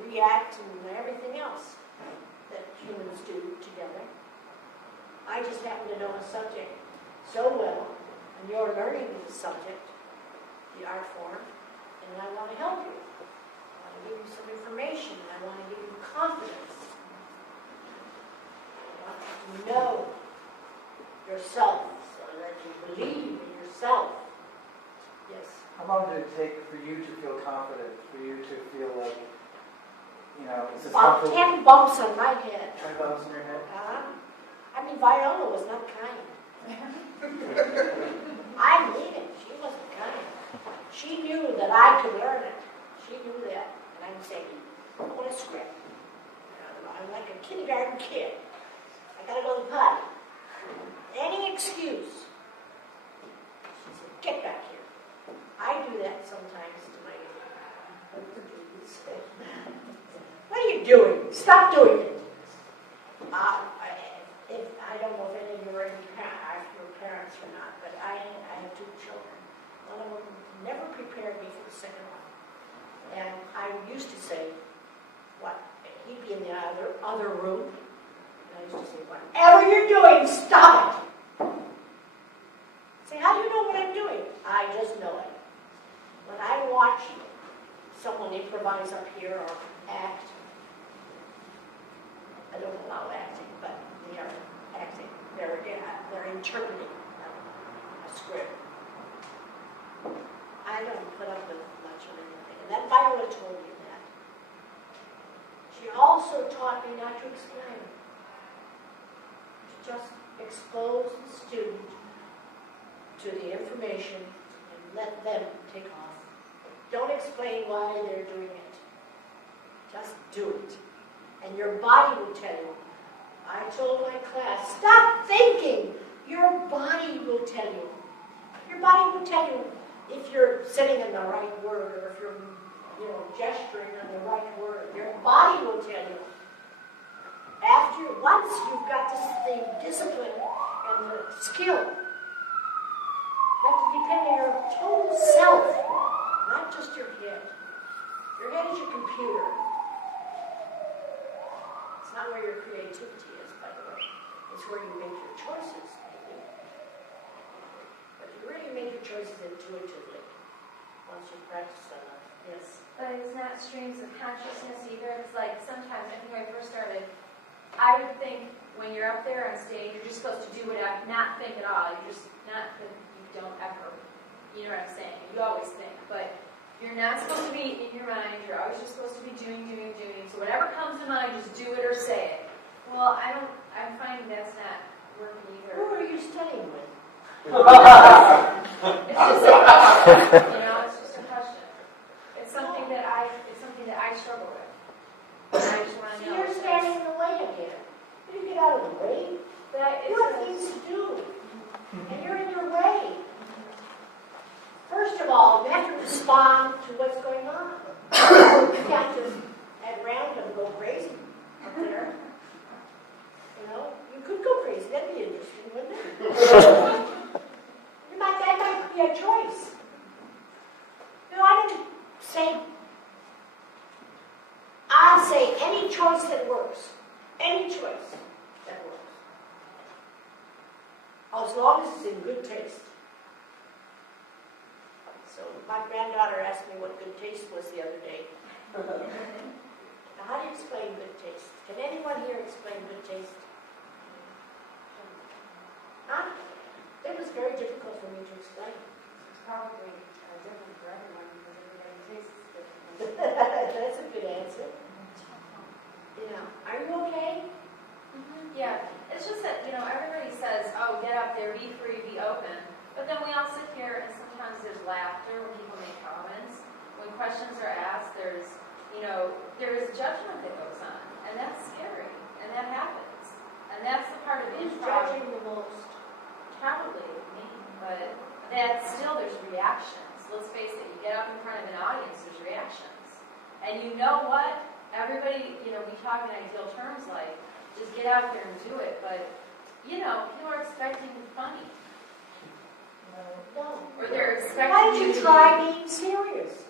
react and everything else that humans do together. I just happen to know a subject so well, and you're learning the subject, the art form, and I want to help you. I want to give you some information, and I want to give you confidence. I want you to know yourself, so that you believe in yourself. Yes. How long did it take for you to feel confident, for you to feel like, is this About comfortable? 10 bumps on my head. 10 bumps in your head? Viola was not kind. I mean it. She wasn't kind. She knew that I could learn it. She knew that. And I'm saying, I want a script. I'm like a kindergarten kid. I gotta go to the potty. Any excuse. She said, get back here. I do that sometimes to my students. What are you doing? Stop doing it. I don't know if any of you are your parents or not, but I have two children. One of them never prepared me for the second one. And I used to say, he'd be in the other room. And I used to say, whatever you're doing, stop it. Say, how do you know what I'm doing? I just know it. When I watch someone improvise up here or act, I don't allow acting, but they are acting. They're interpreting a script. I don't put up with much of anything. And that Viola told me that. She also taught me not to explain. To just expose the student to the information and let them take off. Don't explain why they're doing it. Just do it. And your body will tell you. I told my class, stop thinking. Your body will tell you. Your body will tell you if you're sitting in the right word or if you're, gesturing on the right word. Your body will tell you. Once you've got the discipline and the skill, you have to depend on your total self, not just your head. Your head is your computer. It's not where your creativity is, by the way. It's where you make your choices, maybe. But you really make your choices intuitively once you practice enough. Yes. But it's not streams of consciousness either. It's like sometimes, I think when I first started, I would think when you're up there on stage, you're just supposed to do whatever, not think at all. You're just not, you don't ever, you know what I'm saying? You always think, but you're not supposed to be in your mind. You're always just supposed to be doing. So whatever comes to mind, just do it or say it. Well, I'm finding that's not working either. Who are you studying with? It's just a question, it's just a question. It's something that I struggle with. And I just want to know. You're standing in the way again. You get out of the way. You have things to do, and you're in your way. First of all, you have to respond to what's going on. You can't just at random go crazy up there. You know, you could go crazy. That'd be interesting, wouldn't it? That might be a choice. No, I didn't say. I say any choice that works. Any choice that works. As long as it's in good taste. So my granddaughter asked me what good taste was the other day. Now, how do you explain good taste? Can anyone here explain good taste? Huh? It was very difficult for me to explain. It's probably different for everyone because everybody tastes different. That's a good answer. You know, are you okay? Yeah, it's just that, everybody says, oh, get up there, be free, be open. But then we all sit here and sometimes there's laughter when people make comments. When questions are asked, there is judgment that goes on. And that's scary. And that happens. And that's the part of Who's improv. judging the most? Probably me. But there's reactions. Let's face it, you get up in front of an audience, there's reactions. And you know what? Everybody, we talk in ideal terms like, just get out there and do it. But, people are expecting funny. No. Or they're expecting Why don't you you to try being serious?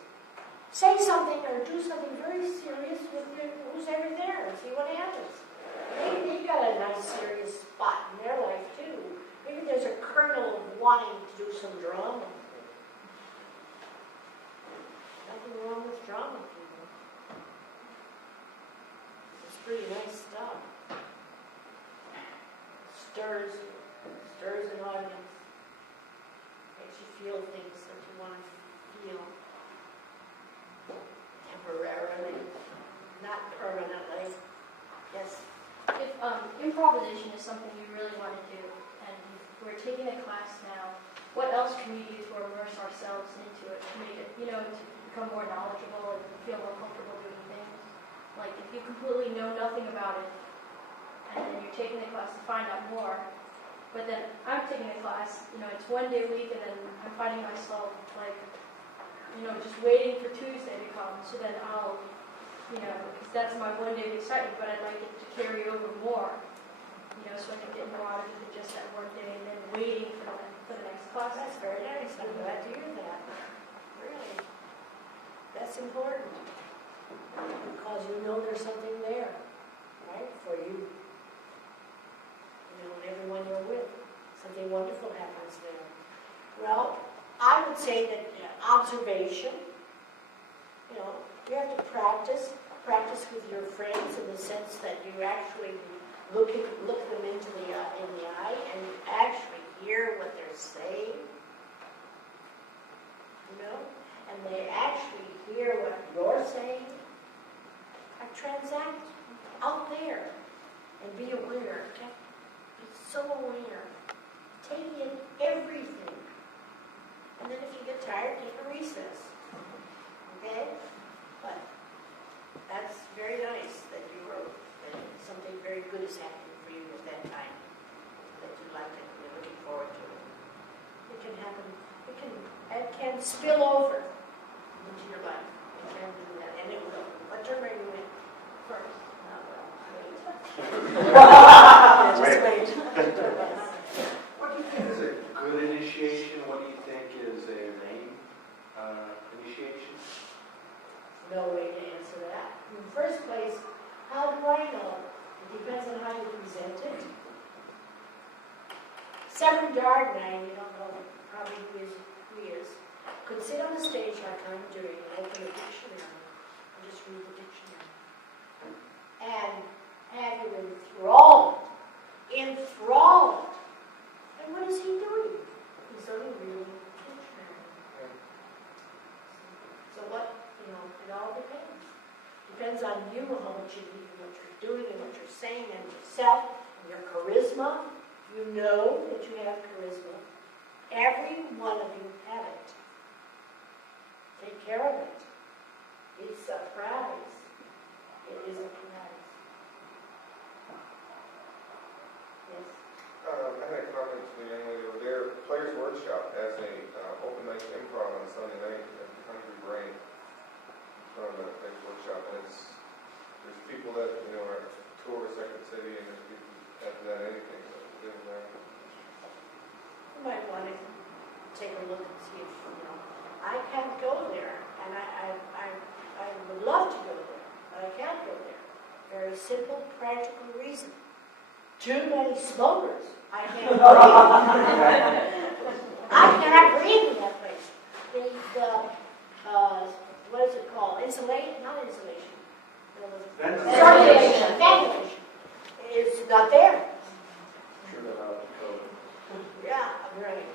Say something or do something very serious with who's ever there and see what happens. Maybe they've got a nice serious spot in their life too. Maybe there's a kernel of wanting to do some drama. Nothing wrong with drama, people. It's pretty nice stuff. Stirs an audience. Makes you feel things that you want to feel. Temporarily, not permanently. Yes. If improvisation is something you really want to do, and we're taking a class now, what else can we do to immerse ourselves into it, to make it, to become more knowledgeable and feel more comfortable doing things? Like, if you completely know nothing about it, and then you're taking the class to find out more, but then I'm taking a class, it's one day a week, and then I'm finding myself, like, just waiting for Tuesday to come, so then I'll, because that's my one day of excitement, but I'd like it to carry over more, so I can get more out of it than just that one day, and then waiting for the next class. That's very nice. I'm glad to hear that. Really. That's important. Because there's something there, right, for you. And everyone you're with. Something wonderful happens there. Well, I would say that observation, you have to practice with your friends in the sense that you actually look them in the eye and you actually hear what they're saying, and they actually hear what you're saying. Transact out there and be aware. Be so aware. Take in everything. And then if you get tired, take a recess. Okay? But that's very nice that you wrote that something very good is happening for you at that time. That you like it and you're looking forward to it. It can happen. It can spill over into your life. It can do that. And it will. What term are you in? First. Just wait. What do you think is a good initiation? What do you think is a lame initiation? No way to answer that. In the first place, how do I know? It depends on how you present it. Severin Dardanelle, you don't know probably who he is, could sit on the stage like I'm doing and open a dictionary and just read the dictionary. And have you enthralled. And what is he doing? He's only reading the dictionary. So what, it all depends. Depends on you, how much you believe in what you're doing and what you're saying and yourself and your charisma. You know that you have charisma. Every one of you have it. Take care of it. It's a prize. It is a prize. Yes. had a comment to the young lady over there. Players Workshop has a open mic improv on Sunday night at the Country Brain from the Players Workshop. And there's people that, are tour Second City, and there's people after that anything. So they were there. You might want to take a look and see if, I can't go there, and I would love to go there, but I can't go there. Very simple, practical reason. Too many smokers. I can't breathe. I cannot breathe in that place. What is it called? Insulation? Not insulation. Ventilation. Ventilation. It's not there. Sure they're out of code. Yeah, right.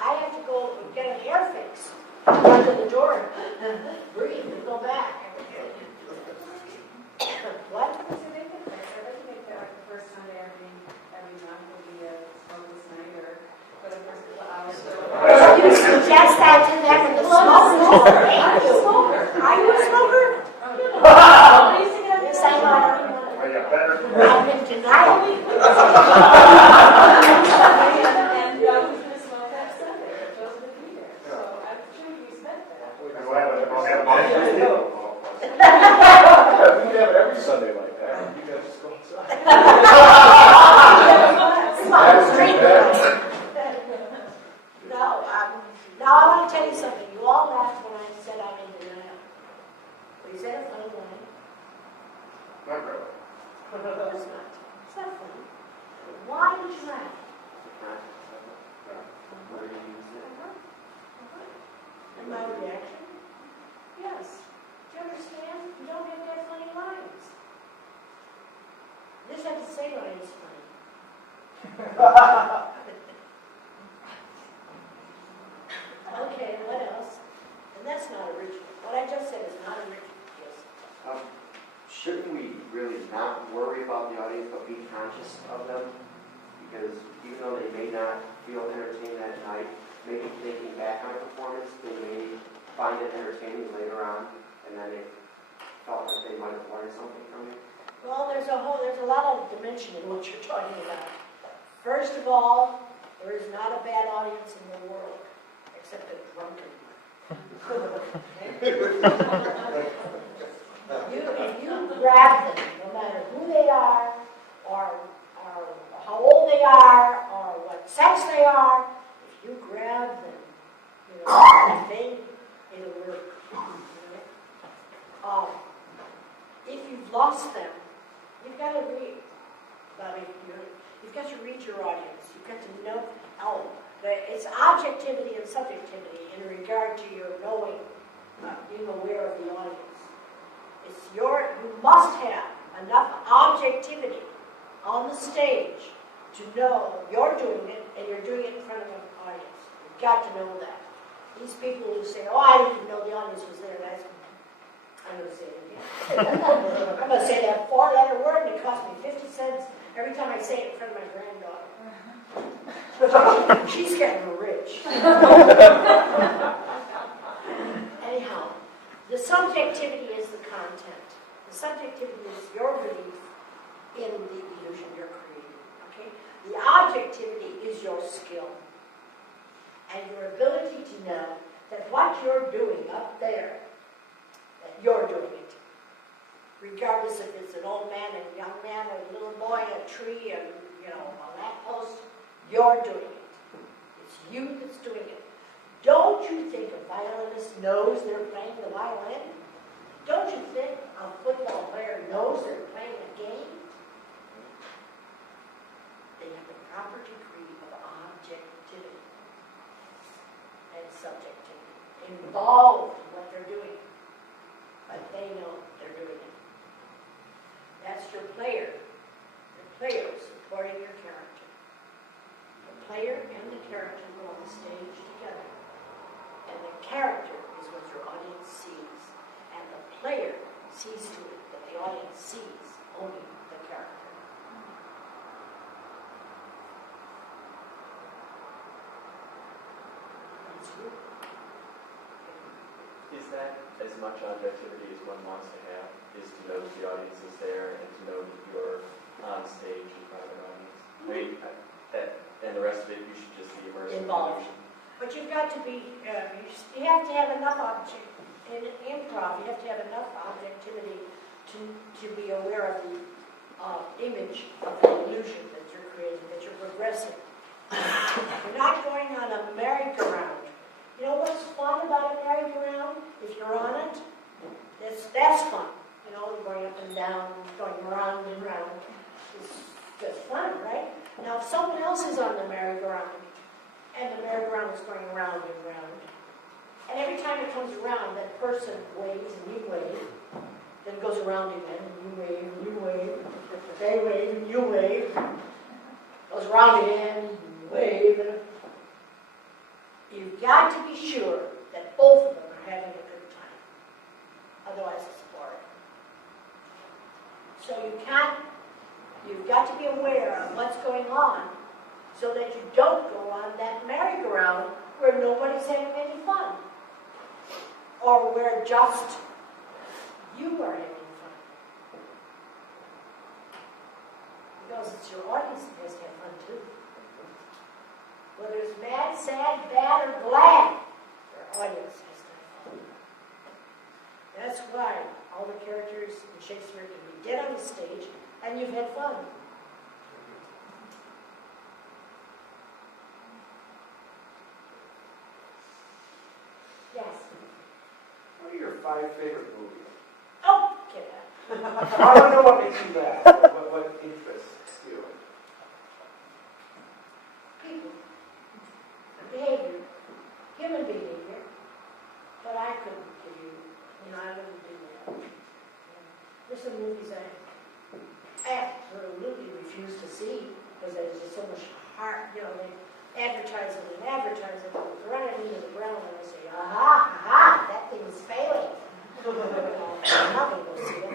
I have to go get an air fix. Run to the door, breathe, and go back. What? So they can, I'd like to make that like the first Sunday every month will be a smokeless night or for the first couple hours. You suggest that to them in the smoker? I'm a smoker. Are you a smoker? Yes, I am. Oh, yeah, better. I'm in denial. And who's going to smoke that Sunday? Those would be there. So I'm sure you respect that. And we'll have a We can have it every Sunday like that. You guys just go outside. Now I want to tell you something. You all laughed when I said I'm in denial. But you said it funny line. Not really. It's not. It's not funny. Why did you laugh? Where do you use it? And my reaction? Yes. Do you understand? You don't have to have funny lines. You just have to say lines funny. Okay, what else? And that's not original. What I just said is not original. Yes. Shouldn't we really not worry about the audience, but be conscious of them? Because even though they may not feel entertained that night, maybe thinking back on a performance, they may find it entertaining later on, and then they felt like they might have learned something from it. Well, there's a lot of dimension in what you're talking about. First of all, there is not a bad audience in the world, except a drunken one. If you grab them, no matter who they are, or how old they are, or what sex they are, if you grab them, it'll work. If you've lost them, you've got to read. You've got to read your audience. You've got to know. It's objectivity and subjectivity in regard to your knowing, being aware of the audience. You must have enough objectivity on the stage to know you're doing it and you're doing it in front of an audience. You've got to know that. These people who say, "Oh, I didn't even know the audience was there," I'm going to say it again. I'm going to say that 4-letter word, and it cost me 50 cents every time I say it in front of my granddaughter. She's getting rich. Anyhow, the subjectivity is the content. The subjectivity is your belief in the illusion you're creating. Okay? The objectivity is your skill and your ability to know that what you're doing up there, that you're doing it. Regardless if it's an old man, a young man, a little boy, a tree, a lamppost, you're doing it. It's you that's doing it. Don't you think a violinist knows they're playing the violin? Don't you think a football player knows they're playing a game? They have the proper degree of objectivity and subjectivity involved in what they're doing. But they know they're doing it. That's your player. The player supporting your character. The player and the character go on the stage together. And the character is what your audience sees. And the player sees to it that the audience sees only the character. That's you. Is that as much objectivity as one wants to have, is to know that the audience is there and to know that you're on stage in front of an audience? I mean, the rest of it, you should just be immersed in the Involved. illusion. But you've got to be, you have to have enough in improv, you have to have enough objectivity to be aware of the image of the illusion that you're creating, that you're progressing. You're not going on a merry-go-round. You know what's fun about a merry-go-round? If you're on it, that's fun. You know, going up and down, going round and round. It's just fun, right? Now, if someone else is on the merry-go-round, and the merry-go-round is going round and round, and every time it comes around, that person waves and you wave, then it goes around again, and you wave and you wave, they wave and you wave, goes around again, and you wave, and you've got to be sure that both of them are having a good time. Otherwise, it's boring. So you've got to be aware of what's going on so that you don't go on that merry-go-round where nobody's having any fun. Or where just you are having fun. Because it's your audience that has to have fun too. Whether it's mad, sad, bad, or glad, your audience has to have fun. That's why all the characters in Shakespeare can be dead on the stage and you've had fun. Yes. What are your 5 favorite movies? Oh, get out. I don't know what makes you laugh. What interests you? People, behavior, human behavior, but I couldn't give you, I wouldn't do that. There's some movies I absolutely refuse to see because there's just so much heart, they advertise it and advertise it and run it into the ground and I say, aha, that thing is failing. I'm not going to go see it.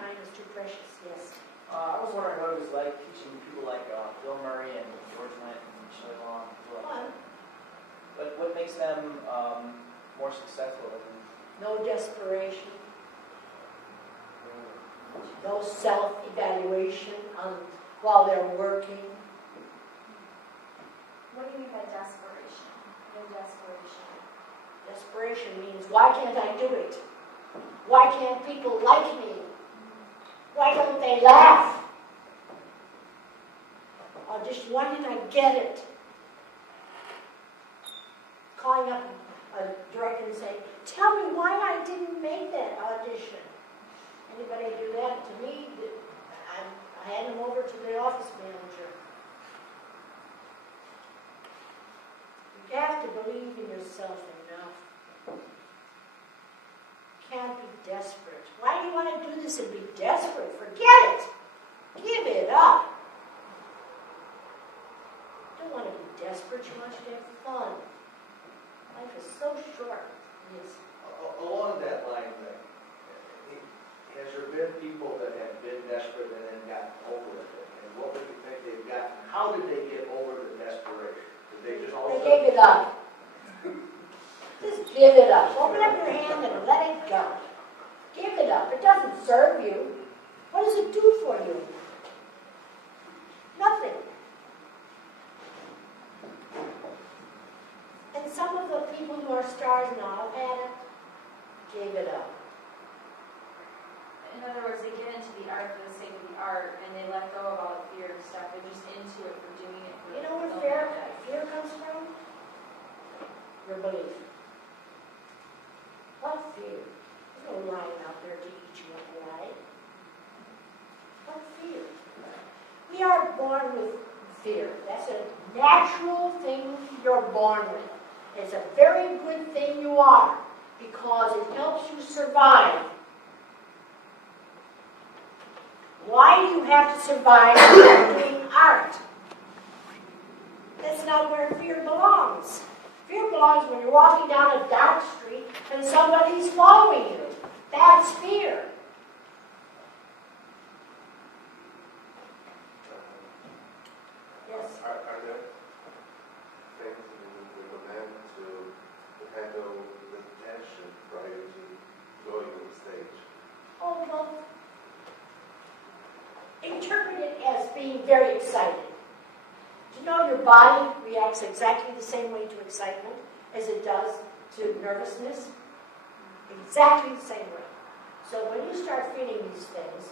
Time is too precious, yes. I was wondering what it was like teaching people like Bill Murray and George Wendt and Shelley Long. Fun. But what makes them more successful? No desperation. No self-evaluation while they're working. What do you mean by desperation? No desperation. Desperation means, why can't I do it? Why can't people like me? Why don't they laugh? Audition, why didn't I get it? Calling up a director and saying, tell me why I didn't make that audition. Anybody do that to me? I hand them over to the office manager. You have to believe in yourself enough. Can't be desperate. Why do you want to do this and be desperate? Forget it. Give it up. You don't want to be desperate. You want to have fun. Life is so short. Yes. Along that line, has there been people that have been desperate and then gotten over it? And what would you think they've gotten? How did they get over the desperation? Did they just all They gave it up. Just give it up. Open up your hand and let it go. Give it up. It doesn't serve you. What does it do for you? Nothing. And some of the people who are stars now have had it, gave it up. In other words, they get into the art for the sake of the art, and they let go of all the fear and stuff. They're just into it for doing it. You know where fear comes from? Your belief. What fear? There's no lion out there to eat you up alive. What fear? We are born with fear. That's a natural thing you're born with. It's a very good thing you are, because it helps you survive. Why do you have to survive doing art? That's not where fear belongs. Fear belongs when you're walking down a dark street and somebody's following you. That's fear. Yes. Are there things in the man to handle the tension prior to going on the stage? Oh, well, interpret it as being very excited. To You know, your body reacts exactly the same way to excitement as it does to nervousness. Exactly the same way. So when you start feeling these things,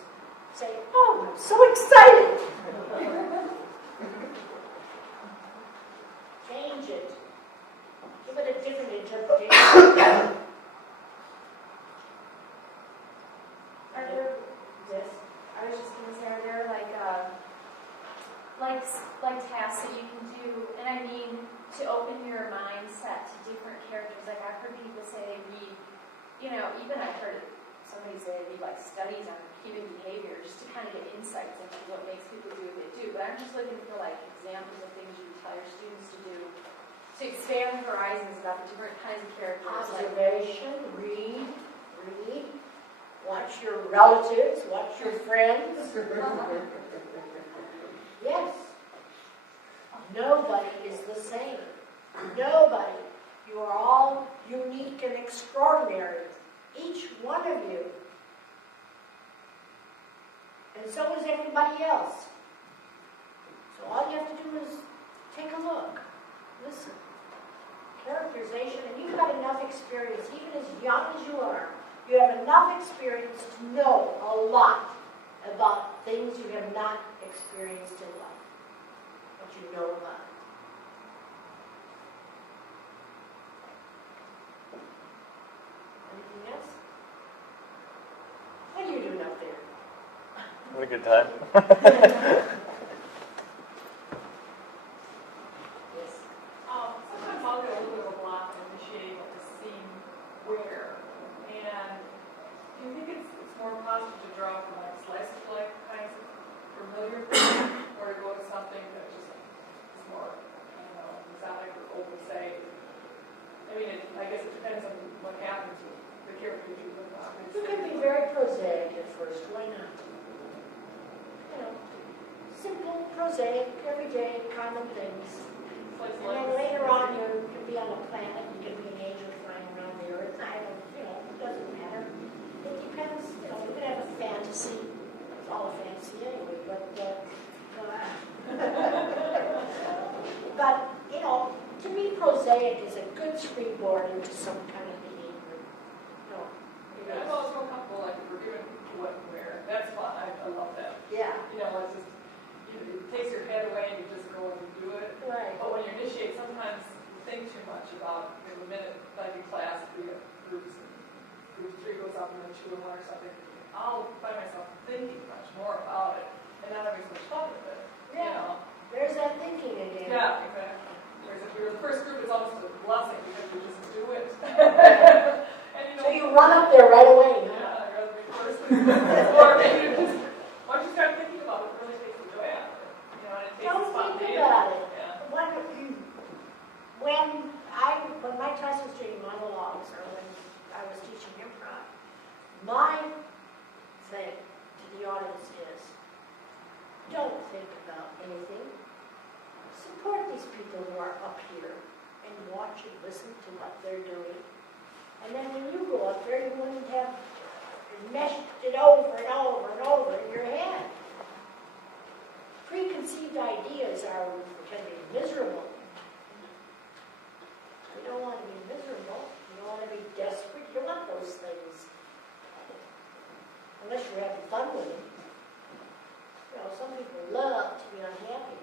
say, oh, I'm so excited. Change it. Give it a different interpretation. Are there, Yes. I was just going to say, are there like tasks that you can do, and I mean to open your mindset to different characters? Like I've heard people say they read, even I've heard somebody say they read like studies on human behavior just to kind of get insights into what makes people do what they do. But I'm just looking for like examples of things you tell your students to do to expand horizons about the different kinds of characters. Observation, read, watch your relatives, watch your friends. Yes. Nobody is the same. Nobody. You are all unique and extraordinary. Each one of you. And so is everybody else. So all you have to do is take a look. Listen. Characterization, and you've got enough experience, even as young as you are, you have enough experience to know a lot about things you have not experienced in life, but you know about it. Anything else? What are you doing up there? Having a good time. Yes. Sometimes I'll get a little bit of a block in initiating what the scene where. And do you think it's more positive to draw from like slice of life kinds of familiar things, or to go to something that just is more, exotic or open say? I mean, I guess it depends on what happens with the characters you put on. You can be very prosaic at first. Why not? Simple, prosaic, everyday, common things. And then later on, you can be on a planet, you can be an angel flying around the earth. It doesn't matter. It depends, you can have a fantasy. It's all a fantasy anyway, but, to be prosaic is a good springboard into some kind of behavior. I'm always more comfortable, like, if we're doing what and where. That's fun. I love that. Yeah. It's just, it takes your head away and you just go and do it. Right. But when you initiate, sometimes you think too much about, the minute, like in class, we have groups, and group 3 goes up and then 2 and 1 or something. I'll find myself thinking much more about it and not having so much fun with it. Yeah. There's that thinking again. Yeah, exactly. Whereas if you're the first group, it's almost a blessing because you just do it. And So you run up there right away, huh? Yeah, I'd rather be first. Or maybe just, once you start thinking about it, it really takes the joy out of it. And it takes Don't the fun think day. about it. Yeah. When my class was doing monologues, or when I was teaching improv, my thing to the audience is, don't think about anything. Support these people who are up here and watch and listen to what they're doing. And then when you go up there, you wouldn't have meshed it over and over and over in your head. Preconceived ideas can be miserable. You don't want to be miserable. You don't want to be desperate. You want those things. Unless you're having fun with them. Some people love to be unhappy.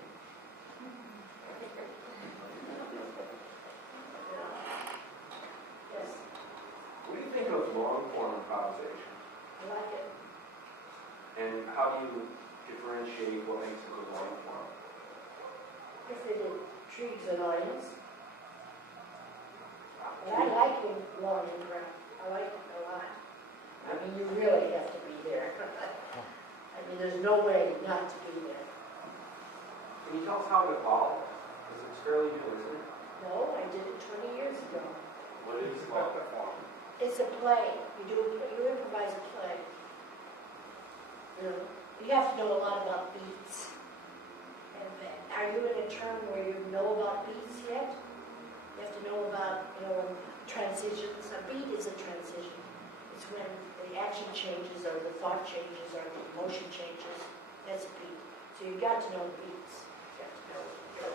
Yes. What do you think of long-form improvisation? I like it. And how do you differentiate what makes a good long-form? If it intrigues an audience. But I like long improv. I like it a lot. I mean, you really have to be there. I mean, there's no way not to be there. Can you tell us how it evolved? Because it's fairly new, isn't it? No, I did it 20 years ago. What is it called? It's a play. You improvise a play. You have to know a lot about beats. And are you in a term where you know about beats yet? You have to know about, transitions. A beat is a transition. It's when the action changes or the thought changes or the emotion changes. That's a beat. So you've got to know beats. You have to know your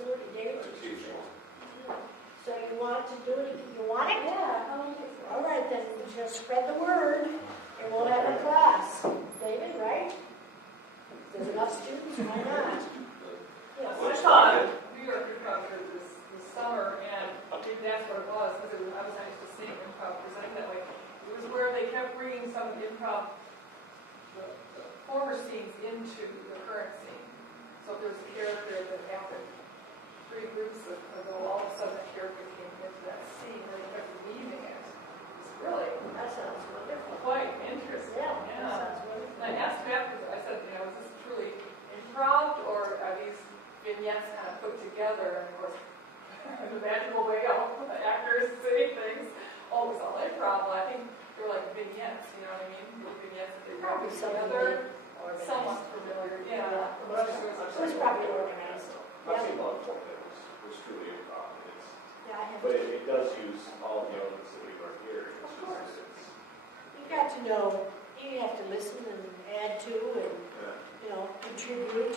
absolutely. David teaches it. So you want to do it? You want it? Yeah, how many kids? All right, then just spread the word, and we'll have a class. David, right? If there's enough students, why not? Yes. I taught New York Improv this summer, and maybe that's what it was, because I was used to seeing improv presented that way. It was where they kept bringing some of the improv, the former scenes into the current scene. So if there's a character that happened 3 groups ago, all of a sudden that character came into that scene, where they kept weaving it. It's really That sounds wonderful. quite interesting. Yeah, that sounds wonderful. And I asked after, I said, is this truly improv, or are these vignettes kind of put together? And of course, in the magical way, all the actors say things. Oh, it's all improv. Well, I think they're like vignettes, you know what I mean? Little vignettes that they put together. Somewhat familiar, yeah. It was probably organized. I've seen one point that was truly improv. Yeah, I have. But it does use all the elements that we learned here. Of course. You got to know, you have to listen and add to and, contribute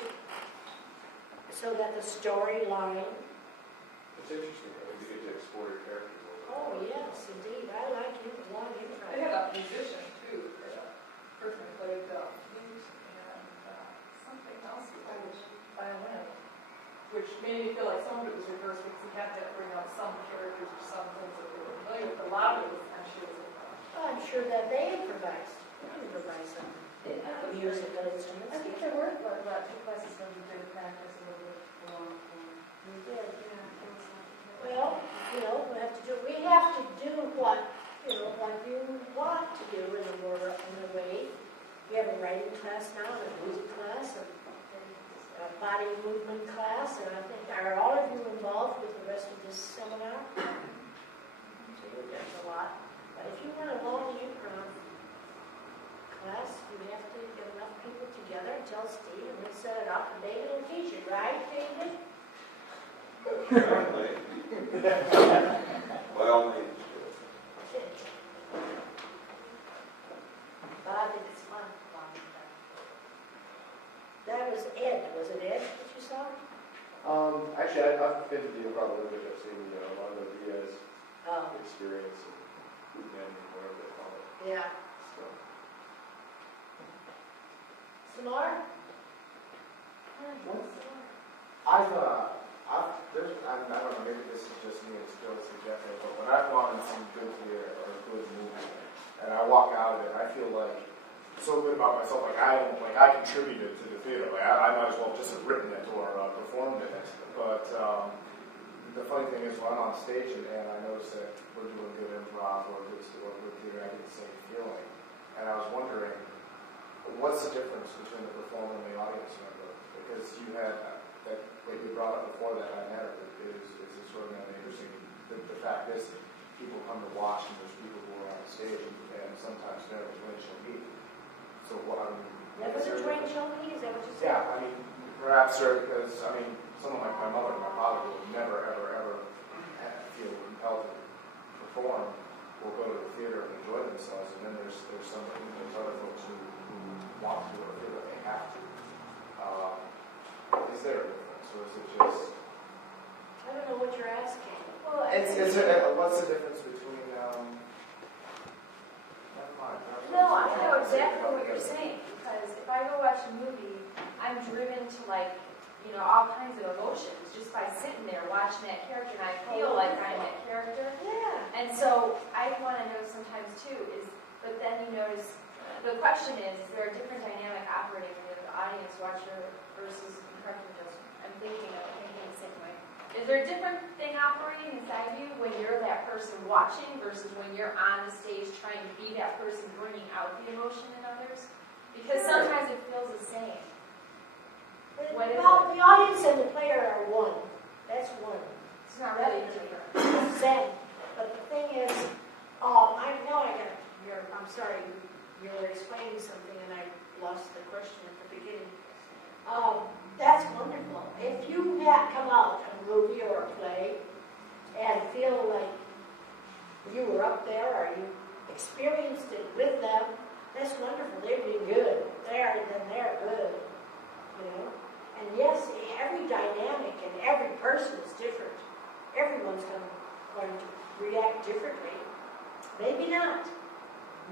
so that the storyline. It's interesting, you get to explore your characters a little bit. Oh, yes, indeed. I like you a lot of improv. They had a musician, too, the person who played flute and something else, violin, which made me feel like some of it was reversed because he had to bring out some characters or some things that they were familiar with. A lot of it was, I'm sure, was improv. I'm sure that they improvised. They improvised on musical instruments. I think there were about 2 classes that we did practice a little bit along. We did, yeah. Well, we have to do what, what you want to do in a way. We have a writing class now, and a music class, and a body movement class, and I think, are all of you involved with the rest of this seminar? So there's a lot. But if you want a long improv class, you have to get enough people together and tell Steve, and we'll set it up, and David will teach you, right, David? Apparently. By all means. But I think it's fun. That was Ed, was it Ed that you saw? Actually, I've been to the improv a little bit. I've seen a lot of the Diaz experience and whatever they call it. Yeah. So. Some more? I don't know, maybe this is just me, it's still subjective, but when I've gone to some good theater or a good movie, and I walk out of it, I feel like so good about myself, like I contributed to the theater, like I might as well just have written it or performed in it. But the funny thing is, when I'm on stage and I notice that we're doing good improv or good theater, I get the same feeling. And I was wondering, what's the difference between the performer and the audience member? Because you had that, like you brought up before, that dynamic is extraordinarily interesting. The fact is, people come to watch, and there's people who are on stage, and sometimes never when she'll meet. So what I mean, Never the twain shall meet, is that what you said? yeah, I mean, perhaps, sir, because someone like my mother and my father will never, ever feel compelled to perform. Will go to the theater and enjoy themselves, and then there's other folks who want to or feel that they have to. Is there a difference, or is it just? I don't know what you're asking. Well, what's the difference between? Never mind. No, I know exactly what you're saying, because if I go watch a movie, I'm driven to all kinds of emotions just by sitting there watching that character, and I feel like I'm that character. Yeah. And so I want to know sometimes too but then you notice, the question is there a different dynamic operating with the audience watcher versus, I'm thinking the same way. Is there a different thing operating inside you when you're that person watching versus when you're on the stage trying to be that person bringing out the emotion in others? Because sometimes it feels the same. What is Well, the audience and the player are one. That's one. It's not really different. Same. But the thing is, I'm sorry, you were explaining something and I lost the question at the beginning. That's wonderful. If you come out of a movie or a play and feel like you were up there or you experienced it with them, that's wonderful. They're doing good. They're good, And yes, every dynamic and every person is different. Everyone's going to react differently. Maybe not.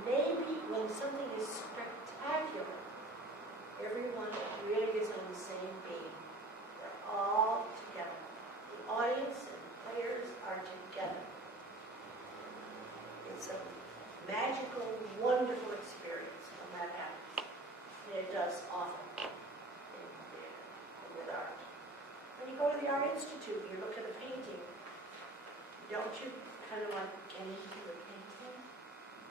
Maybe when something is spectacular, everyone really is on the same page. They're all together. The audience and players are together. It's a magical, wonderful experience when that happens. And it does often in theater and with art. When you go to the Art Institute, you look at a painting, don't you kind of want to get into the painting?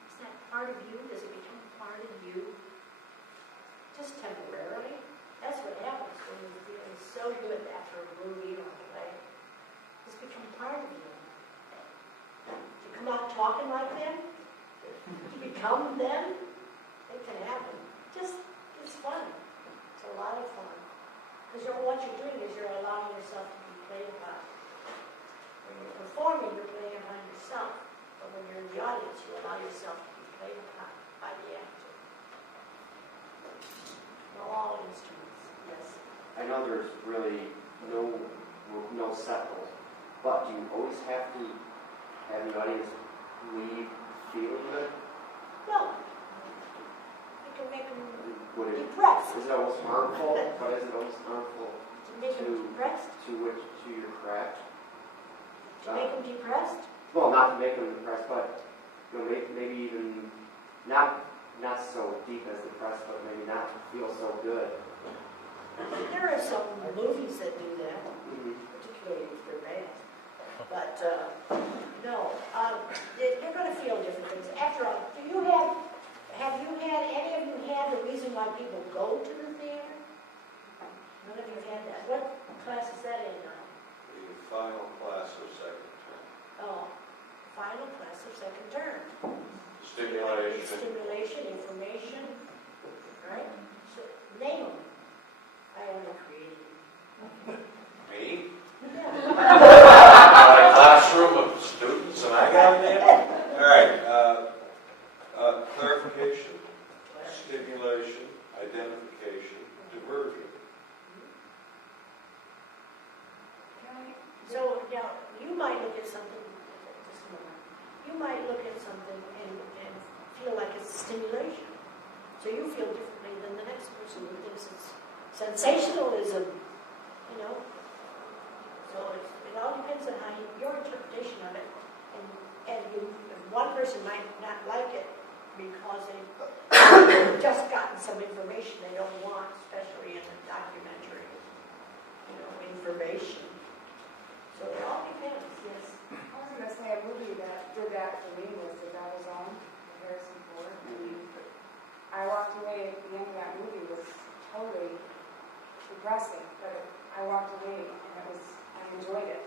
Is that part of you? Does it become part of you? Just temporarily? That's what happens when you're feeling so good after a movie or a play. It's become part of you. To come out talking like them? To become them? It can happen. It's fun. It's a lot of fun. Because what you're doing is you're allowing yourself to be played upon. When you're performing, you're playing upon yourself. But when you're in the audience, you allow yourself to be played upon by the actor. All instruments, yes. I know there's really no set rules, but do you always have to have the audience leave feeling good? No. You can make them depressed. Is it almost harmful? But is it almost harmful to make them depressed? To your craft? To make them depressed? Well, not to make them depressed, but maybe even not so deep as depressed, but maybe not feel so good. There are some movies that do that, particularly if they're bad. But no, you're going to feel different things. After all, have any of you had the reason why people go to the theater? None of you have had that. What class is that in now? The final class of second term. Oh, final class of second term. Stimulation, information, right? So, name them. I only created them. Me? Yeah. A classroom of students, and I got a name? All right. Clarification, stimulation, identification, diversion. So now, you might look at something, just a moment. You might look at something and feel like it's stimulation. So you feel differently than the next person who thinks it's sensationalism, you know. So it all depends on how your interpretation of it. And one person might not like it because they've just gotten some information they don't want, especially in a documentary, information. So it all depends, yes. I was going to say a movie that did that for me was The Devil's Own, Harrison Ford. I walked away at the end of that movie was totally depressing, but I walked away and I enjoyed it.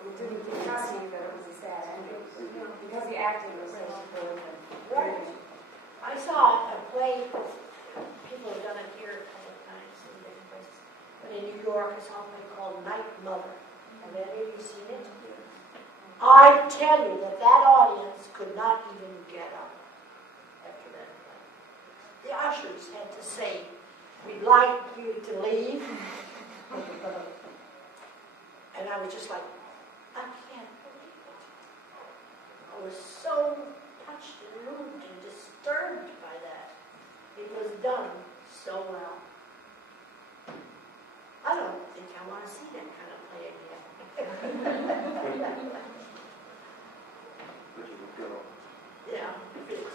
It didn't depress me that it was a sad ending because the acting was so superb. Right. I saw a play, people have done it here a couple of times in different places, but in New York, I saw a play called Night Mother. Have any of you seen it? I tell you that audience could not even get up after that play. The ushers had to say, "We'd like you to leave." And I was just like, I can't believe it. I was so touched and moved and disturbed by that. It was done so well. I don't think I want to see that kind of play again. Yeah,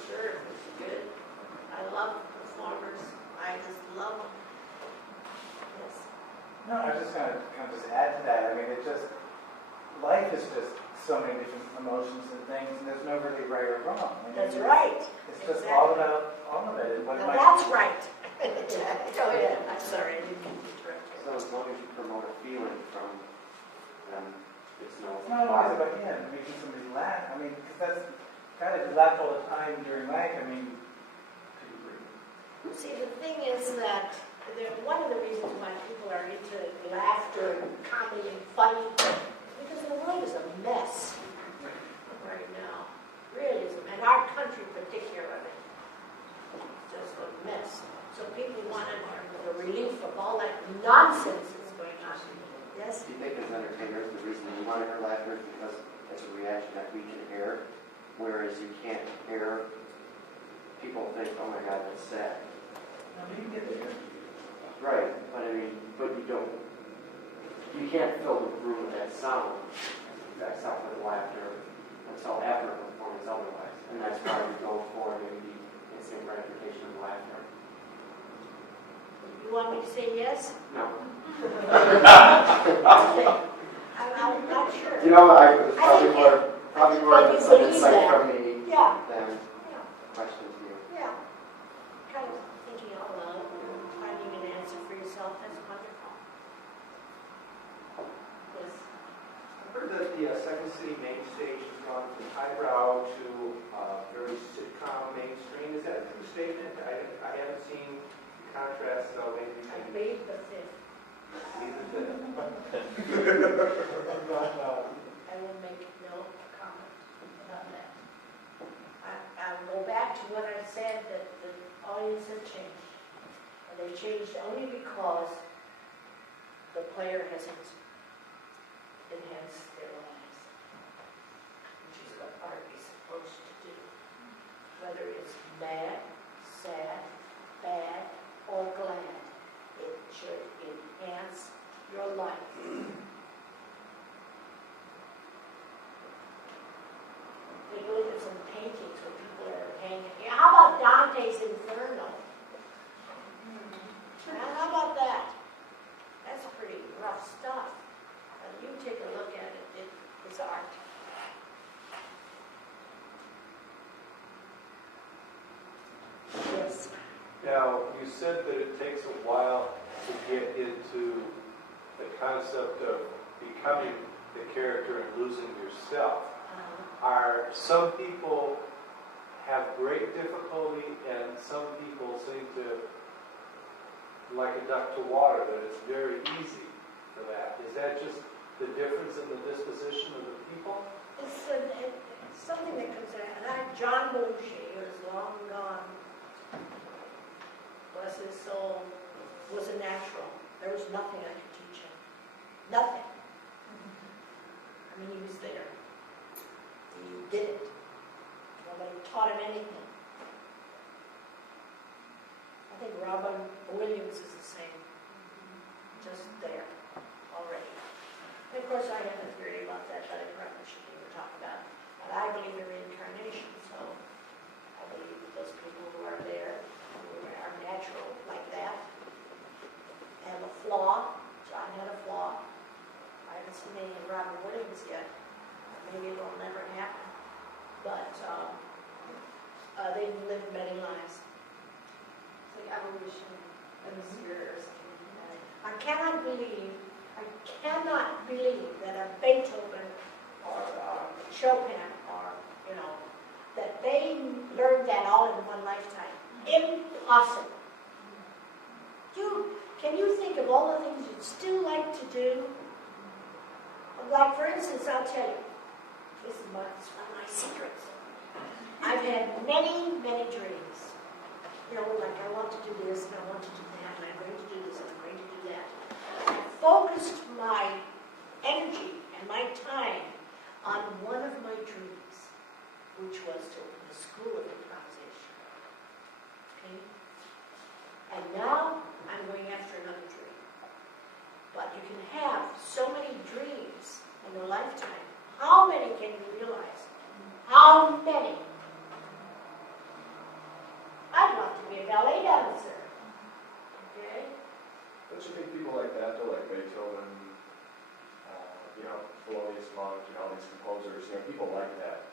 sure, it was good. I love performers. I just love them. Yes. No, I was just going to kind of just add to that. I mean, life is just so many different emotions and things, and there's no really right or wrong. I mean, That's right. It's just all about all of it. And Now that's right. Go ahead. I'm sorry, I didn't mean to interrupt you. So as long as you promote a feeling from them, it's no It's not always about making somebody laugh. I mean, because that's kind of laugh all the time during life. I mean, see, the thing is that one of the reasons why people are into laughter and comedy and funny because the world is a mess right now. Really is, and our country particularly, just a mess. So people want the relief of all that nonsense pick as entertainers, the reason you want to hear laughter is because it's a reaction that we can hear, whereas you can't hear. People think, oh my God, that's sad. I mean, you get the energy. Right, but you don't. You can't fill the room with that sound, except for the laughter, until after a performance otherwise. And that's why we go for maybe the instant gratification of laughter. You want me to say yes? No. I'm not sure. You know, I was probably more of some insight from me Yeah. than questions to you. Yeah. Kind of thinking out loud, finding an answer for yourself, that's wonderful. Yes. I've heard that the Second City main stage has gone from highbrow to very sitcom mainstream. Is that a true statement? I haven't seen the contrast, so maybe you I can made the fifth. leave it there. I will make no comment about that. I'll go back to what I said, that the audience have changed. And they changed only because the player has enhanced their lives, which is what art is supposed to do. Whether it's mad, sad, bad, or glad, it should enhance your life. Take a look at some paintings where people are hanging. Yeah, how about Dante's Inferno? How about that? That's pretty rough stuff. You take a look at it, it's art. Yes. Now, you said that it takes a while to get into the concept of becoming the character and losing yourself. Are some people have great difficulty and some people seem to, like a duck to water, that it's very easy for that? Is that just the difference in the disposition of the people? It's something that comes out. John Belushi, who is long gone, bless his soul, was a natural. There was nothing I could teach him. Nothing. I mean, he was there. He did it. Nobody taught him anything. I think Robin Williams is the same. Just there already. And of course, I have a theory about that I probably shouldn't even talk about. But I believe in reincarnation, so I believe that those people who are there, who are natural like that, have a flaw. John had a flaw. I haven't seen any of Robin Williams yet. Maybe it will never happen. But they've lived many lives. It's like evolution in the spirit or something. I cannot believe that a Beethoven or Chopin or, that they learned that all in one lifetime. Impossible. Can you think of all the things you'd still like to do? Like, for instance, I'll tell you, this is one of my secrets. I've had many, many dreams. Like I want to do this and I want to do that and I'm going to do this and I'm going to do that. I focused my energy and my time on one of my dreams, which was to open the school of improvisation. Okay? And now I'm going after another dream. But you can have so many dreams in a lifetime. How many can you realize? How many? I'd love to be a ballet dancer. Okay? Don't you think people like that, though, like Beethoven, Thelonious Monk, all these composers, people like that.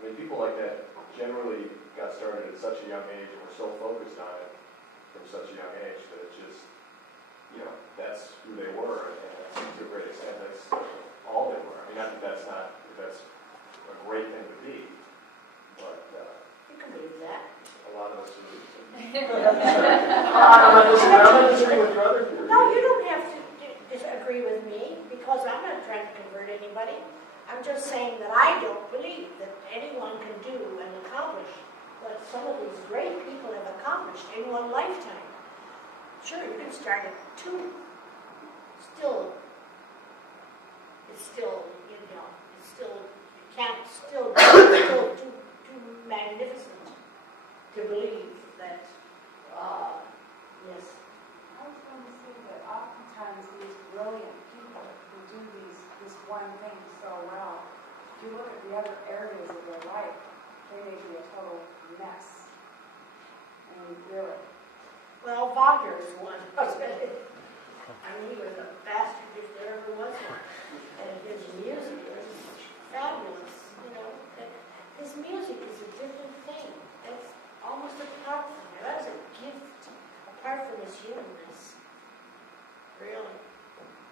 I mean, people like that generally got started at such a young age and were so focused on it from such a young age that it's just, that's who they were, and to a great extent, that's all they were. I mean, not that that's a great thing to be, but you can believe that. a lot of us do. I'm disagree with your other theory. No, you don't have to disagree with me because I'm not trying to convert anybody. I'm just saying that I don't believe that anyone can do and accomplish what some of these great people have accomplished in one lifetime. Sure, you can start at 2. Still, still, it's still, you can't still too magnificent to believe that, yes. I was going to say that oftentimes these brilliant people who do this one thing so well, if you look at the other areas of their life, they may be a total mess. And really. Well, Wagner is one, wasn't it? I mean, he was a bastard if there ever was one. And his music was fabulous, His music is a different thing. It's almost apart from it. That was a gift, apart from his humanness. Really.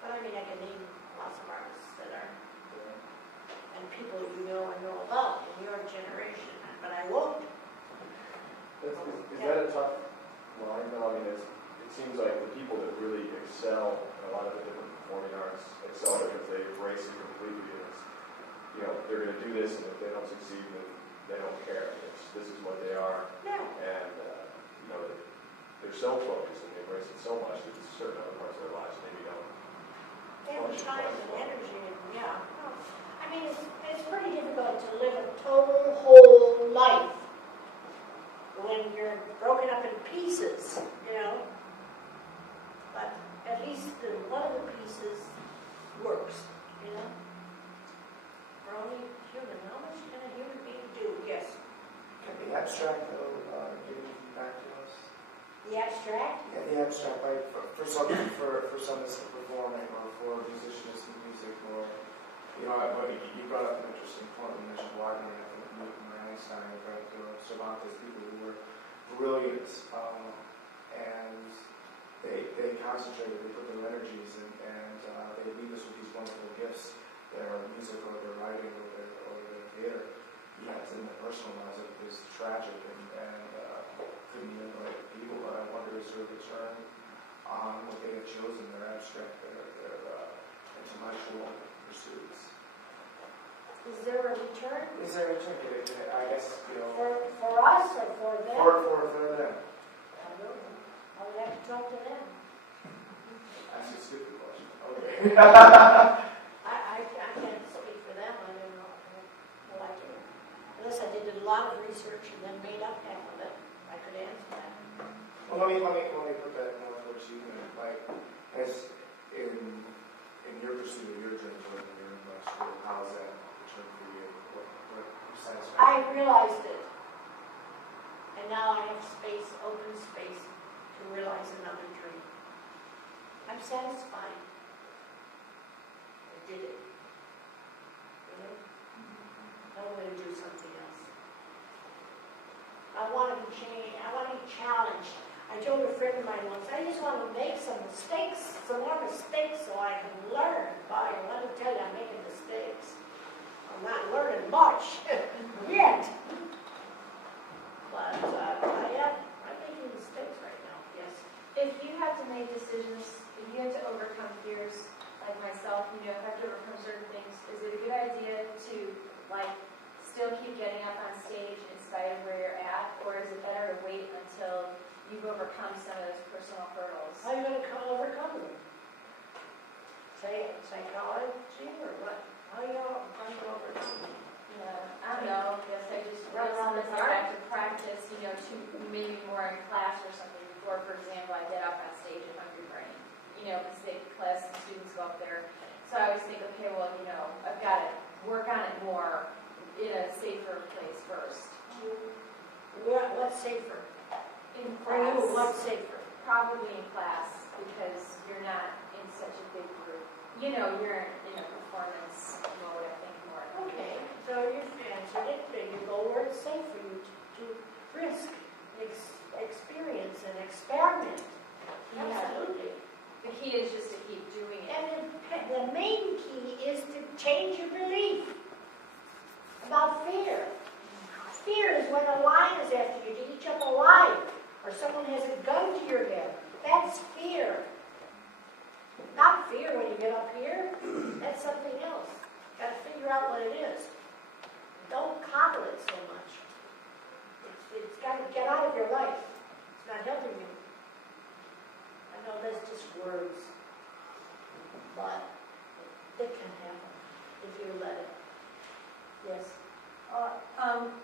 But I mean, I can name lots of artists that are, and people you know and know about in your generation, but I won't. Is that a tough line though? I mean, it seems like the people that really excel in a lot of the different performing arts excel because they embrace it completely. And it's, they're going to do this, and if they don't succeed, then they don't care. This is what they are. Yeah. And, they're so focused and they embrace it so much that certain other parts of their lives maybe don't. They have time and energy, and yeah. I mean, it's pretty difficult to live a total whole life when you're broken up in pieces, But at least one of the pieces works, We're only human. How much can a human being do? Yes. Can the abstract, though, give back to us? The abstract? Yeah, the abstract, like for some it's the performing, or for a musician it's the music, or you brought up an interesting point. You mentioned Wagner, and I think Newton or Einstein, right? There were Cervantes, people who were brilliant, and they concentrated, they put their energies, and they leave us with these wonderful gifts, their music or their writing or their theater. Yes, and the personal lives of it is tragic and couldn't even write people, but I wonder is there a return on what they had chosen, their abstract, their intellectual pursuits. Is there a return? Is there a return? I guess, For us or for them? For them. I don't know. I would have to talk to them. That's a stupid question. Okay. I can't speak for them. I don't know what I can. Unless I did a lot of research and then made up half of it, I could answer that. Well, let me put that more towards you. Like, as in your pursuit of your dreams, when you're in school, how is that return for you? What satisfaction? I realized it. And now I have space, open space, to realize another dream. I'm satisfied. I did it. Now I'm going to do something else. I want to be changed. I want to be challenged. I told a friend of mine once, I just want to make some more mistakes so I can learn. But let me tell you, I'm making mistakes. I'm not learning much yet. But I'm making mistakes right now, yes. If you have to make decisions, if you have to overcome fears, like myself, have to overcome certain things, is it a good idea to, still keep getting up on stage in spite of where you're at, or is it better to wait until you've overcome some of those personal hurdles? How are you going to overcome them? Psychology or what? How are you going to overcome them? I don't know. I guess I just run around the back to practice, to maybe more in class or something before, for example, I get up on stage in Hungry Brain. Because the class and students go up there. So I always think, okay, well, I've got to work on it more in a safer place first. What's safer? In For class. you, what's safer? Probably in class, because you're not in such a big group. You're in a performance mode, I think, more. Okay, so you've answered it, and you go where it's safe for you to risk, experience, and experiment. Absolutely. The key is just to keep doing it. And the main key is to change your belief about fear. Fear is when a lion is after you to eat up alive, or someone has a gun to your head. That's fear. Not fear when you get up here. That's something else. Got to figure out what it is. Don't coddle it so much. It's got to get out of your life. It's not helping you. I know that's just words, but it can happen. you let it. Yes.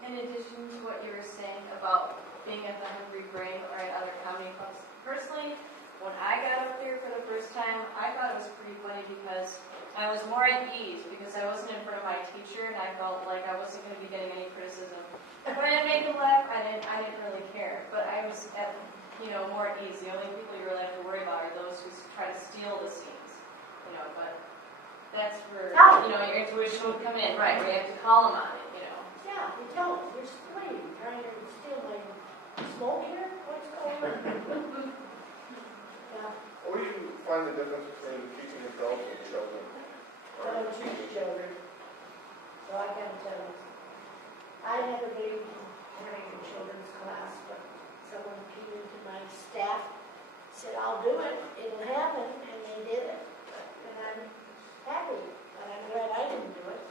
In addition to what you were saying about being at the Hungry Brain or at other comedy clubs, personally, when I got up there for the first time, I thought it was pretty funny because I was more at ease because I wasn't in front of my teacher and I felt like I wasn't going to be getting any criticism. If I didn't make them laugh, I didn't really care. But I was at, more at ease. The only people you really have to worry about are those who try to steal the scenes, but that's where, your intuition would come in, right, where you have to call them on it, Yeah, you don't. You're splitting, trying to steal my smoke here? What's going on? Yeah. What do you find the difference between teaching adults and children? I don't teach children, so I can't tell you. I never believed in having a children's class, but someone came into my staff, said, I'll do it, it'll happen, and they did it. And I'm happy, but I'm glad I didn't do it.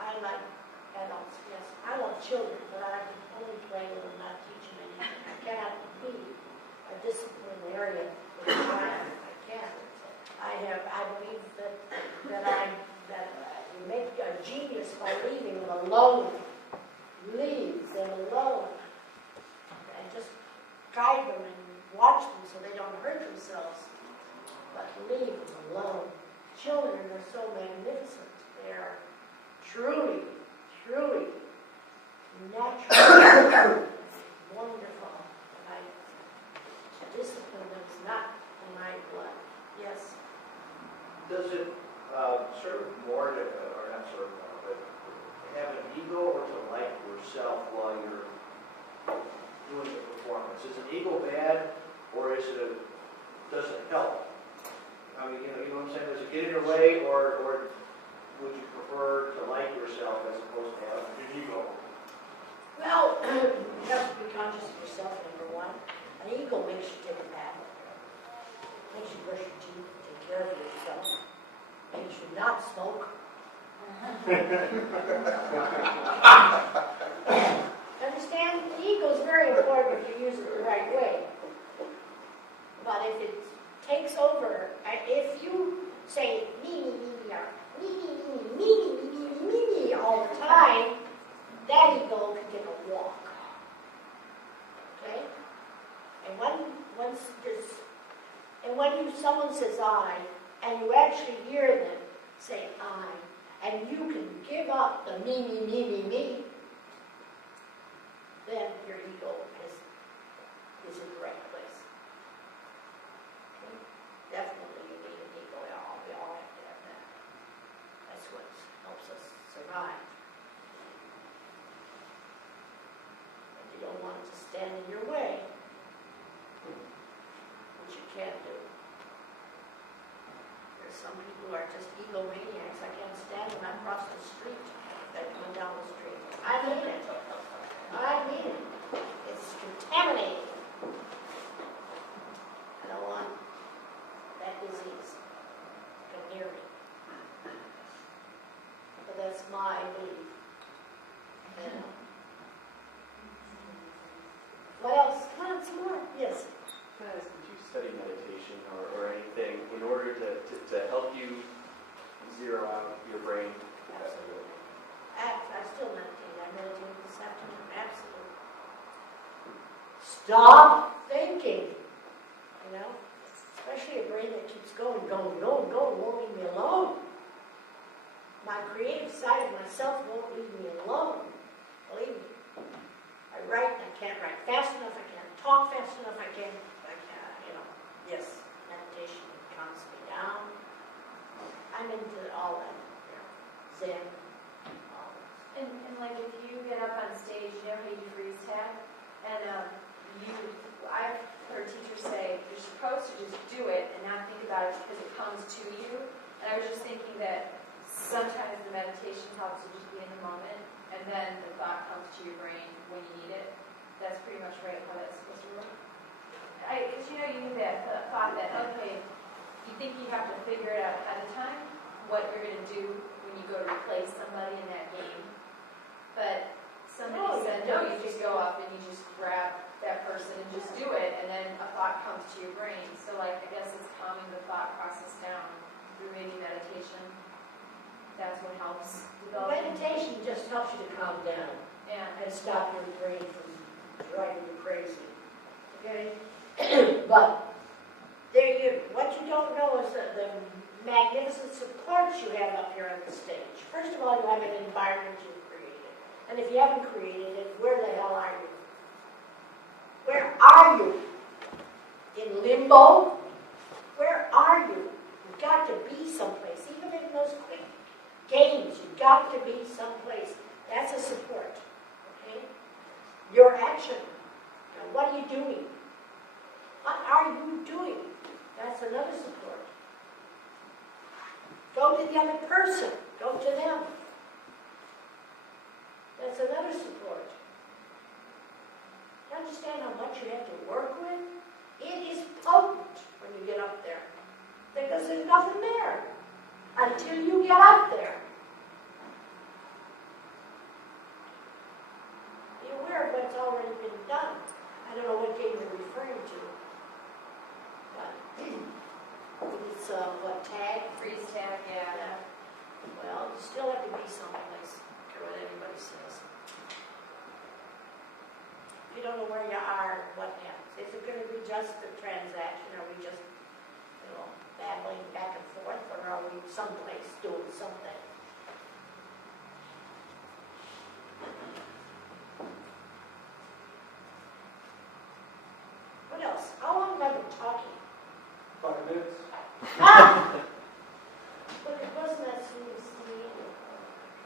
I like adults, yes. I love children, but I can only play with them, not teach them anything. I cannot be a disciplinarian with a child. I can't. I believe that you make a genius by leaving them alone. Leave them alone. And just guide them and watch them so they don't hurt themselves. But leave them alone. Children are so magnificent. They are truly, truly natural, wonderful. And discipline them is not in my blood. Yes. Does it serve more to, or not serve more, but have an ego or to like yourself while you're doing the performance? Is an ego bad, or does it help? I mean, you know what I'm saying? Does it get in your way, or would you prefer to like yourself as opposed to have an ego? Well, you have to be conscious of yourself, number one. An ego makes you take a bath. Makes you brush your teeth, take care of yourself. Makes you not smoke. Understand? The ego is very important if you use it the right way. But if it takes over, if you say me all the time, that ego can take a walk. Okay? And when someone says I, and you actually hear them say I, and you can give up the me, then your ego is in the right place. Okay? Definitely you need an ego. We all have to have that. That's what helps us survive. And you don't want it to stand in your way, which you can't do. There's some people who are just egomaniacs. I can't stand them. I'm across the street. They're coming down the street. I mean it. It's contaminating. I don't want that disease to come near me. But that's my belief. Yeah. What else? Come on, some more. Yes. Guys, did you study meditation or anything in order to help you zero out your brain? Absolutely. I still meditate. I meditated this afternoon. Absolutely. Stop thinking. Especially a brain that keeps going, won't leave me alone. My creative side of myself won't leave me alone. Believe me. I write, I can't write fast enough, I can't talk fast enough, I can't, yes, meditation calms me down. I'm into all that, Zen. And like if you get up on stage, you freeze tag, and I've heard teachers say you're supposed to just do it and not think about it because it comes to you. And I was just thinking that sometimes the meditation helps you just be in the moment, and then the thought comes to your brain when you need it. That's pretty much right how that's supposed to work. Because you need that thought that, okay, you think you have to figure it out ahead of time, what you're going to do when you go to replace somebody in that game. But somebody said, no, you just go up and you just grab that person and just do it, and then a thought comes to your brain. So like, I guess it's calming the thought process down through maybe meditation. That's what helps develop. Meditation just helps you to calm down and stop your brain from driving you crazy. Okay? But what you don't know is the magnificent supports you have up here on the stage. First of all, you have an environment you've created. And if you haven't created it, where the hell are you? Where are you? In limbo? Where are you? You've got to be someplace. Even in those quick games, you've got to be someplace. That's a support. Okay? Your action. Now, what are you doing? What are you doing? That's another support. Go to the other person. Go to them. That's another support. You understand how much you have to work with? It is potent when you get up there. Because there's nothing there until you get up there. Be aware of what's already been done. I don't know what game you're referring to. But it's what, tag? Freeze tag, yeah. Well, you still have to be someplace. I don't care what anybody says. If you don't know where you are, what happens? Is it going to be just a transaction? Are we just, babbling back and forth? Or are we someplace doing something? What else? How long have I been talking? 5 minutes. But it wasn't that serious to me.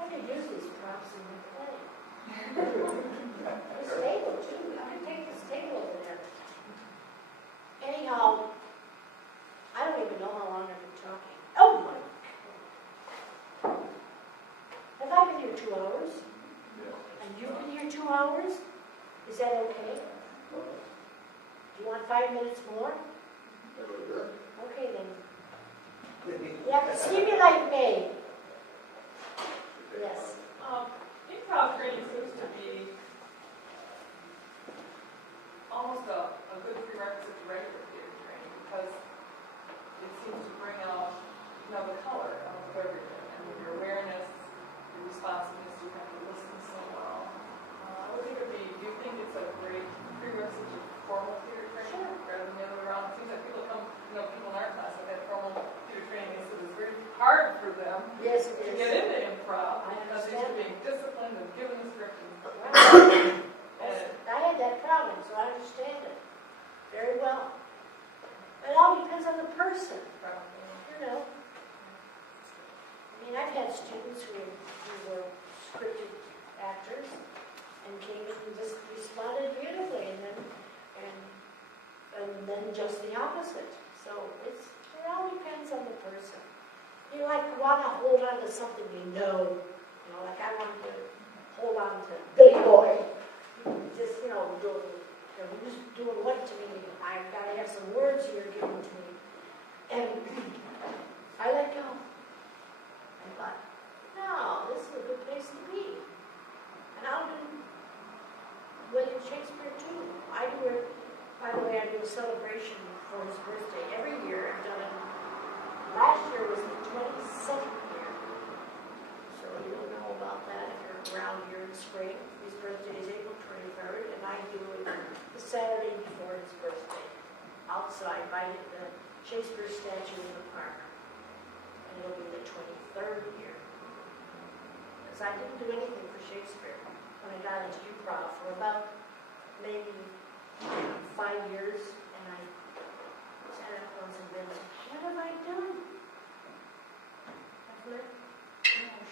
I could use these props in the play. This table, too. I could take this table over there. Anyhow, I don't even know how long I've been talking. Oh my God. Have I been here 2 hours? And you've been here 2 hours? Is that okay? Do you want 5 minutes more? Okay then. You have to stimulate me. Yes. Improv training seems to be almost a good prerequisite to regular theater training because it seems to bring out, the color of everything and with your awareness, your responsiveness, you have to listen so well. I would think do you think it's a great prerequisite to formal theater training rather than the other way around? It seems like people come, people in our class have had formal theater training, so it's very hard for them to get into improv because they're being disciplined and given the script. I had that problem, so I understand it very well. It all depends on the person. I've had students who were scripted actors and came in and just responded beautifully, and then just the opposite. So it all depends on the person. You want to hold on to something like I want to hold on to Billy Boy. Just, who's doing what to me? I've got to have some words you're giving to me. And I let go. I thought, no, this is a good place to be. And I'll do William Shakespeare too. I do it, by the way, I do a celebration for his birthday every year. I've done it. Last year was the 22nd year. So you'll know about that if you're around here in spring. His birthday is April 23rd, and I do it the Saturday before his birthday, outside by the Shakespeare statue in the park. And it'll be the 23rd year. Because I didn't do anything for Shakespeare when I got into improv for about maybe 5 years, and I sat up once and been like, what have I done? I've let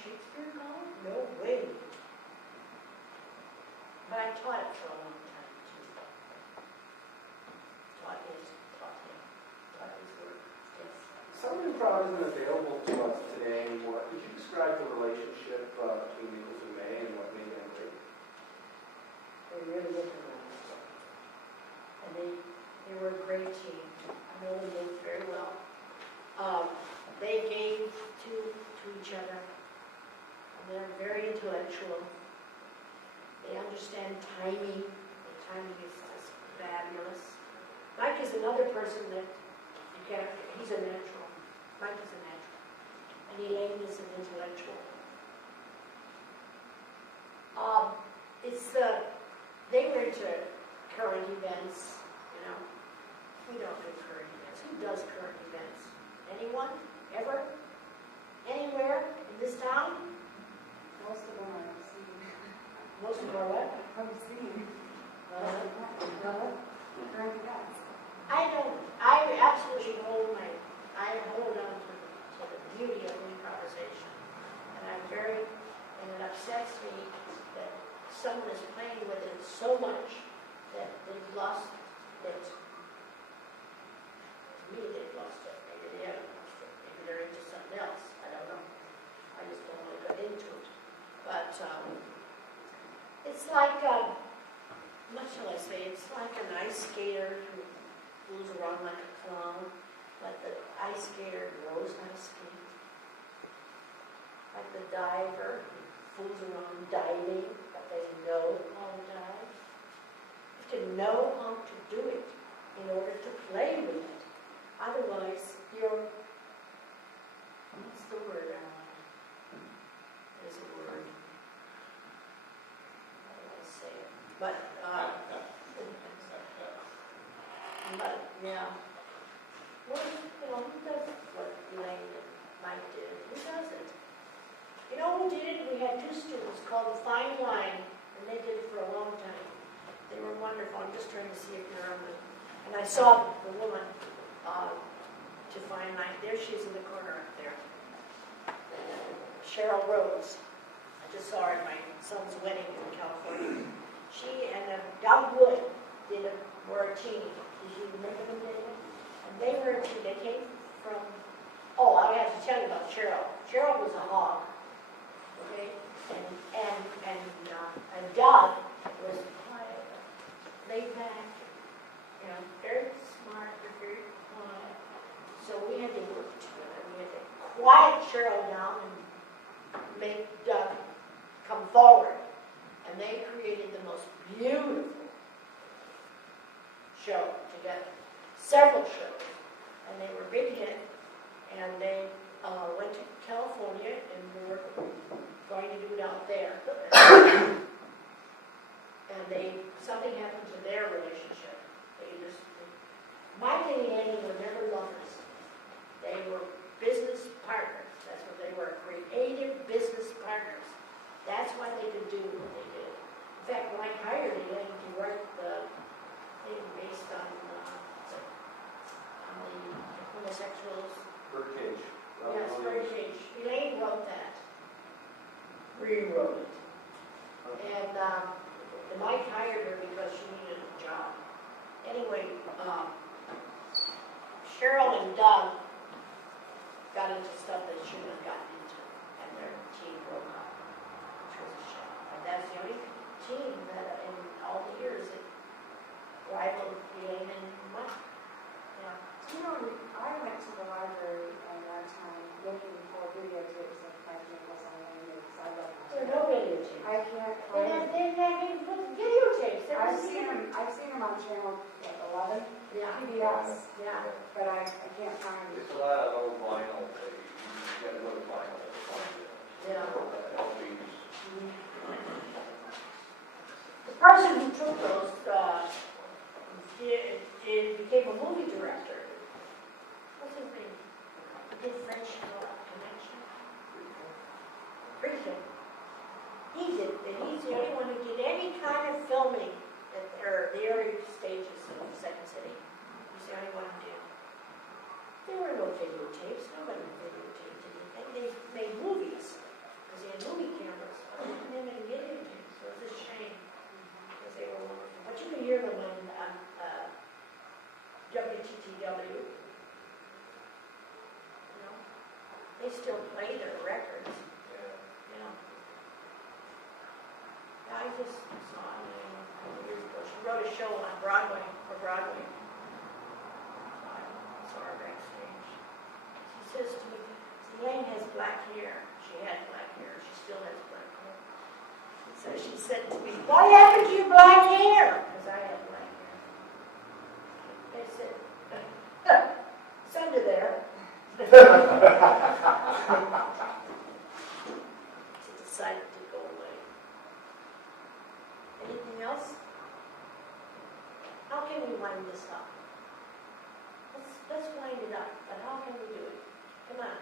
Shakespeare go? No way. But I taught it for a long time, too. Taught his work. Yes. Some improv isn't available to us today anymore. Could you describe the relationship between Nichols and May and what made them great? They really looked around. And they were a great team. I know they did very well. They gave to each other. And they're very intellectual. They understand timing. And timing is just fabulous. Mike is another person that you can't, he's a natural. Mike is a natural. And Elaine is an intellectual. They were into current events, you know. We don't do current events. Who does current events? Anyone? Ever? Anywhere in this town? Most of them are obscene. Most of them are what? Obscene. Current events. I absolutely hold on to the beauty of improvisation. And and it upsets me that someone is playing with it so much that they've lost it. To me, they've lost it. Maybe they haven't lost it. Maybe they're into something else. I don't know. I just don't want to get into it. But it's like, what shall I say? It's like an ice skater who moves around like a clown. Like the ice skater knows how to skate. Like the diver who fools around diving, but they know how to dive. You have to know how to do it in order to play with it. Otherwise, you're, what's the word? There's a word. How do I say it? But yeah. Well, you know, who does what Elaine and Mike did? Who does it? You know who did it? We had two students called the Fine Line, and they did it for a long time. They were wonderful. I'm just trying to see if you're on the... And I saw the woman to Fine Line. There she is in the corner up there. Cheryl Rhodes. I just saw her at my son's wedding in California. She and Doug Wood were a team. Did you remember them, David? And they were a team. They came from... Oh, I have to tell you about Cheryl. Cheryl was a hog. Okay? And Doug was quiet, laid back, you know, very smart, very quiet. So we had to work together. We had to quiet Cheryl down and make Doug come forward. And they created the most beautiful show together. Several shows. And they were big hit. And they went to California and we were going to do it out there. And something happened to their relationship. Mike and Annie were never lovers. They were business partners. That's what they were, creative business partners. That's why they could do what they did. In fact, when I hired Elaine to write the thing based on the homosexuals. Birdcage. Yes, Birdcage. Elaine wrote that. Rewrote it. And Mike hired her because she needed a job. Anyway, Cheryl and Doug got into stuff they shouldn't have gotten into, and their team broke up, which was a shame. And that's the only team that in all the years it rivaled Elaine and Mike. Yeah. You know, I went to the library one time looking for videotapes of Frank Nichols on Ramis. I love them. There are no videotapes. I can't They're find not even put videotapes. I've seen them on channel 11, Yeah. PBS, Yeah. but I can't find them. It's a lot of old vinyl. You get a little vinyl. Yeah. LPs. The person who took those became a movie director. What's his name? He did French Connection. Rico. He did, and he's the only one who did any kind of filming at the early stages of the Second City. He's the only one who did. There were no videotapes. Nobody videotaped anything. They made movies because they had movie cameras. They didn't have any videotapes. So it was a shame because they were wonderful. But you can hear them on WTTW. You know, they still play their records. You know. I just saw her years ago. She wrote a show on Broadway, for Broadway. I saw her backstage. She says to me, Elaine has black hair. She had black hair. She still has black hair. So she said to me, what happened to your black hair? Because I had black hair. She decided to go away. Anything else? How can we wind this up? Let's wind it up, but how can we do it? Come on.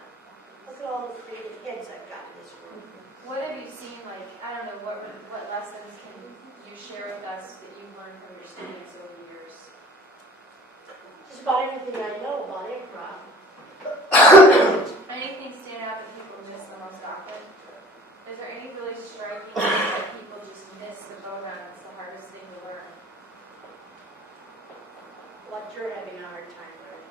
Look at all the creative heads I've got in this room. What have you seen, like, I don't know, what lessons can you share with us that you've learned from your students over the years? Just about everything I know about improv. Anything stand out that people miss the most often? Is there any really striking things that people just miss the boat on? It's the hardest thing to learn. What you're having a hard time learning.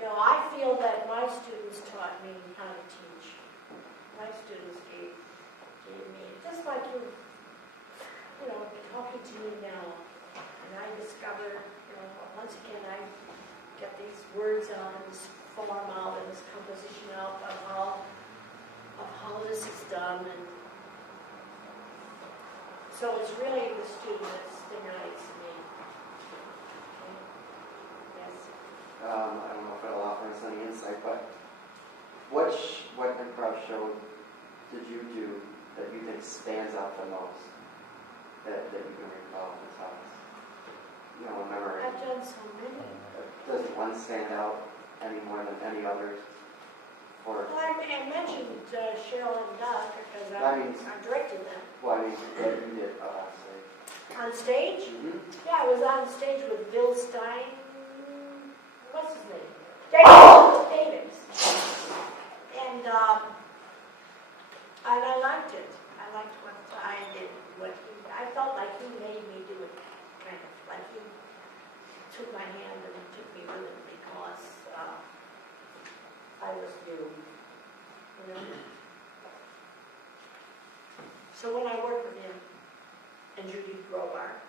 You know, I feel that my students taught me how to teach. My students gave me, just like you know, talking to me now. And I discover, you know, once again, I get these words out and this form out and this composition out of how this is done. And so it's really the student that stimulates me. Okay. Yes. I don't know if it'll offer us any insight, but what improv show did you do that you think stands out the most, that you can recall in this house? You know, memory. I've done so many. Does one stand out any more than any others? Or, Well, I mentioned Cheryl and Doug because I'm directing them. well, I mean, what you did on stage. On stage? Mm-hmm. Yeah, I was on stage with Bill Stein. What's his name? Davis. And I liked it. I liked what I did. I felt like he made me do it, kind of like he took my hand and took me with him because I was new. You know? So when I worked with him and Judy Grobar,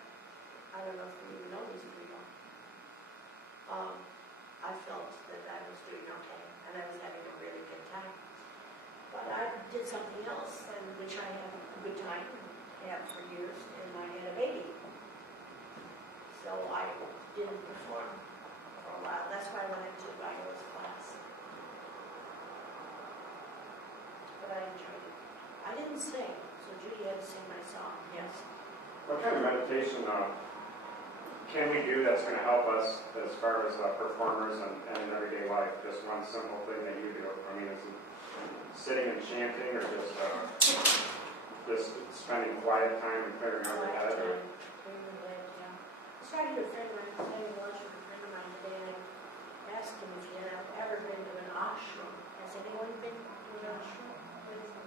I don't know if you even know these people. I felt that I was doing okay, and I was having a really good time. But I did something else, in which I had a good time, had for years, and I had a baby. So I didn't perform for a while. That's why I went into Viola's class. But I enjoyed it. I didn't sing, so Judy had to sing my song, yes. What kind of meditation can we do that's going to help us as far as performers and in everyday life? Just one simple thing that you do. I mean, is it sitting and chanting, or just spending quiet time and clearing out your head? Or? I started a friend of mine, having lunch with a friend of mine today, and I asked him if he had ever been to an ashram. Has anyone been to an ashram?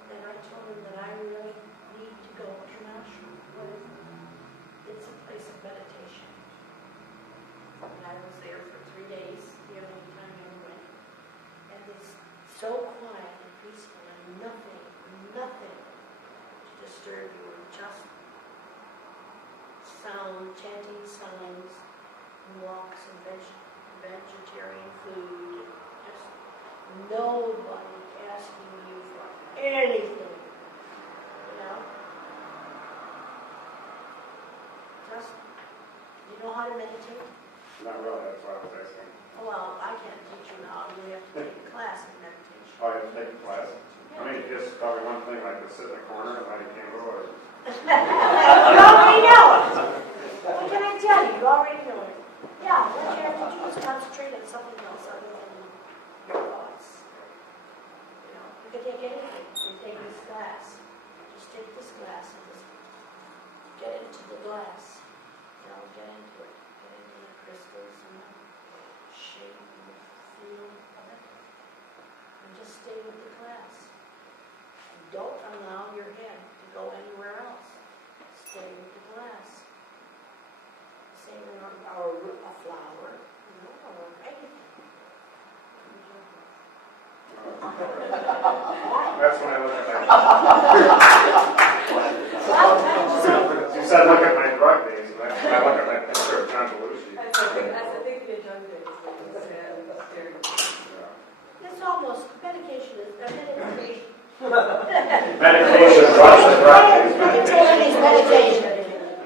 And I told him that I really need to go to an ashram. What is it? It's a place of meditation. And I was there for 3 days, the only time I went. And it's so quiet and peaceful and nothing to disturb you, and just chanting sounds, and walks, and vegetarian food, and just nobody asking you for anything, you know? Just, you know how to meditate? Not really, that's why I was asking. Well, I can't teach you how. You have to take a class in meditation. Oh, you have to take a class? I mean, just probably one thing, like to sit in the corner and light a candle, or... You already know it. What can I tell you? You already know it. Yeah, what you have to do is concentrate on something else other than your thoughts. You know, you can take anything. You take this glass. Just take this glass and just get into the glass. You know, get into it. Get into the crystals and the shape and the feel of it. And just stay with the glass. And don't allow your head to go anywhere else. Stay with the glass. Same or a flower, you know, or anything. That's when I look at my... You said look at my drug days, and I look at my picture of John Belushi. As I think of your drug days, It's almost, medication is, meditation. Medication, Meditation is meditation.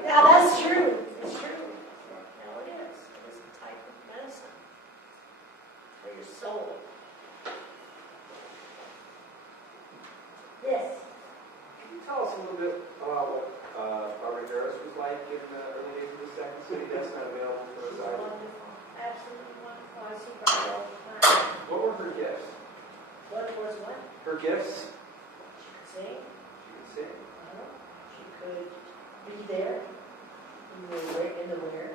Yeah, that's true. It's true. No, it is. It is a type of medicine. a little bit about what Robert Harris was like in the early days of the Second City? That's not available for us either. Wonderful, absolutely wonderful. I see Barbara all the time. What were her gifts? What was what? Her gifts? She could sing. She could sing. She could be there in the winter.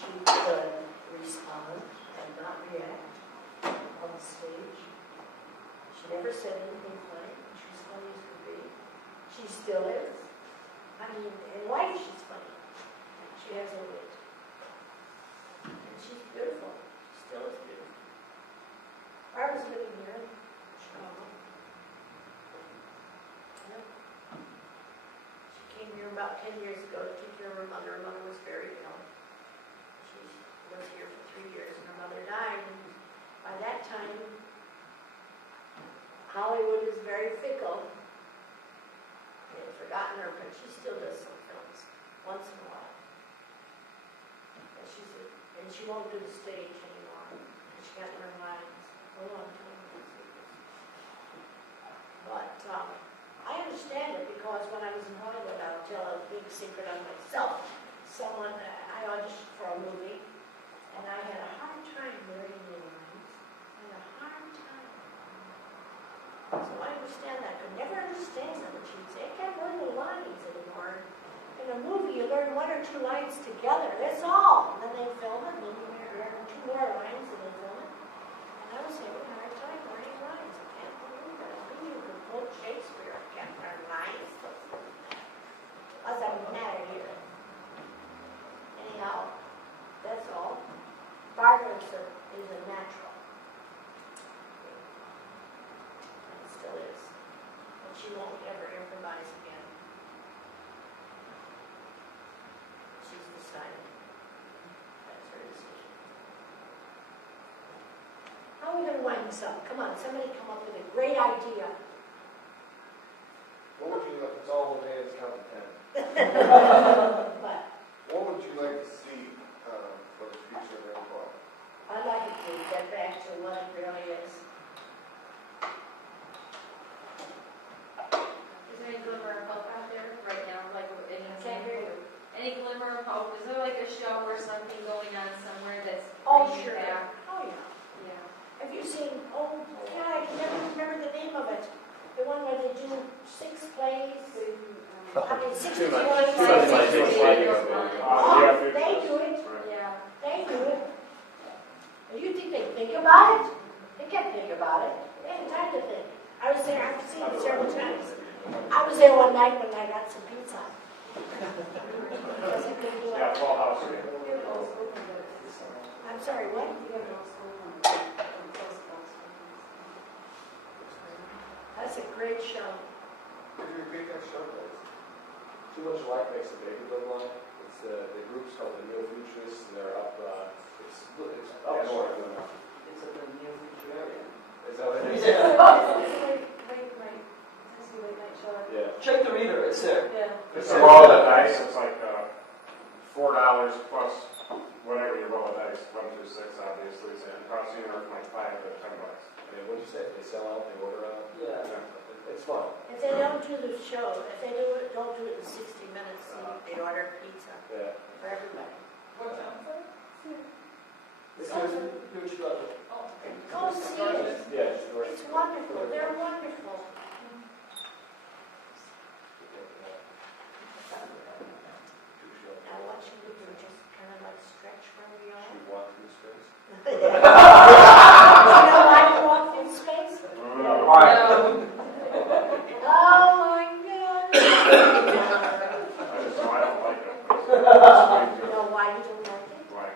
She could respond and not react on the stage. She never said anything funny. She was funny as could be. She still is. I mean, in life she's funny. She has a wit. And she's beautiful. She still is beautiful. Barbara's living here in Chicago. Yeah. She came here about 10 years ago to take care of her mother. Her mother was very ill. She was here for 3 years and her mother died. And by that time, Hollywood is very fickle. They had forgotten her, but she still does some films once in a while. And she won't do the stage anymore. And she got to learn lines a long time ago. But I understand it because when I was in Hollywood, I'll tell a big secret on myself. I auditioned for a movie, and I had a hard time learning the lines. I had a hard time. So I understand that. I could never understand them. And she'd say, I can't learn the lines anymore. In a movie, you learn 1 or 2 lines together. That's all. And then they film it, and then you learn 2 more lines, and they film it. And I was having a hard time learning lines. I can't believe that. I knew you could quote Shakespeare. I can't learn lines. Doesn't matter here. Anyhow, that's all. Barbara is a natural. And still is. But she won't ever improvise again. She's decided. That's her decision. How are we going to wind this up? Come on, somebody come up with a great idea. What would you like, it's all in hands, count to 10. But What would you like to see for the future of improv? I'd like it to get back to what it really is. Is there any glimmer of hope out there right now? Like any glimmer of hope? Is there like a show or something going on somewhere that's bringing Sure. it back? Oh, yeah. Yeah. Have you seen, God, I can never remember the name of it. The one where they do 6 plays. I mean, 61 plays. They do it. Yeah. They do it. And you think they think about it? They can't think about it. They have time to think. I was there, I've seen it several times. I was there one night when I got some pizza. Because I couldn't do it. Yeah, full house. I'm sorry, what? That's a great show. Could you repeat that show, please? Too Much Life Makes a Baby Live Long. It's the group's called the Neo Futurists, and they're up. It's up north. It's at the Neo Future area. Is that what it is? Yeah. Check the reader, it's there. Yeah. It's a roll of the dice. It's like $4 plus whatever you roll of dice, 1 through 6, obviously. So it costs anywhere from like $5 to $10. And what'd you say? They sell out, they order out? Yeah. It's fun. If they don't do the show, if they don't do it in 60 minutes, they order pizza Yeah. for everybody. What time is it? It's huge brother. Go see it. Yeah. It's wonderful. They're wonderful. Now watching the do just kind of like stretch where we are. You walk through space? You know why you walk through space? Why? Oh my God. I don't like it. You know why you don't like it? Why?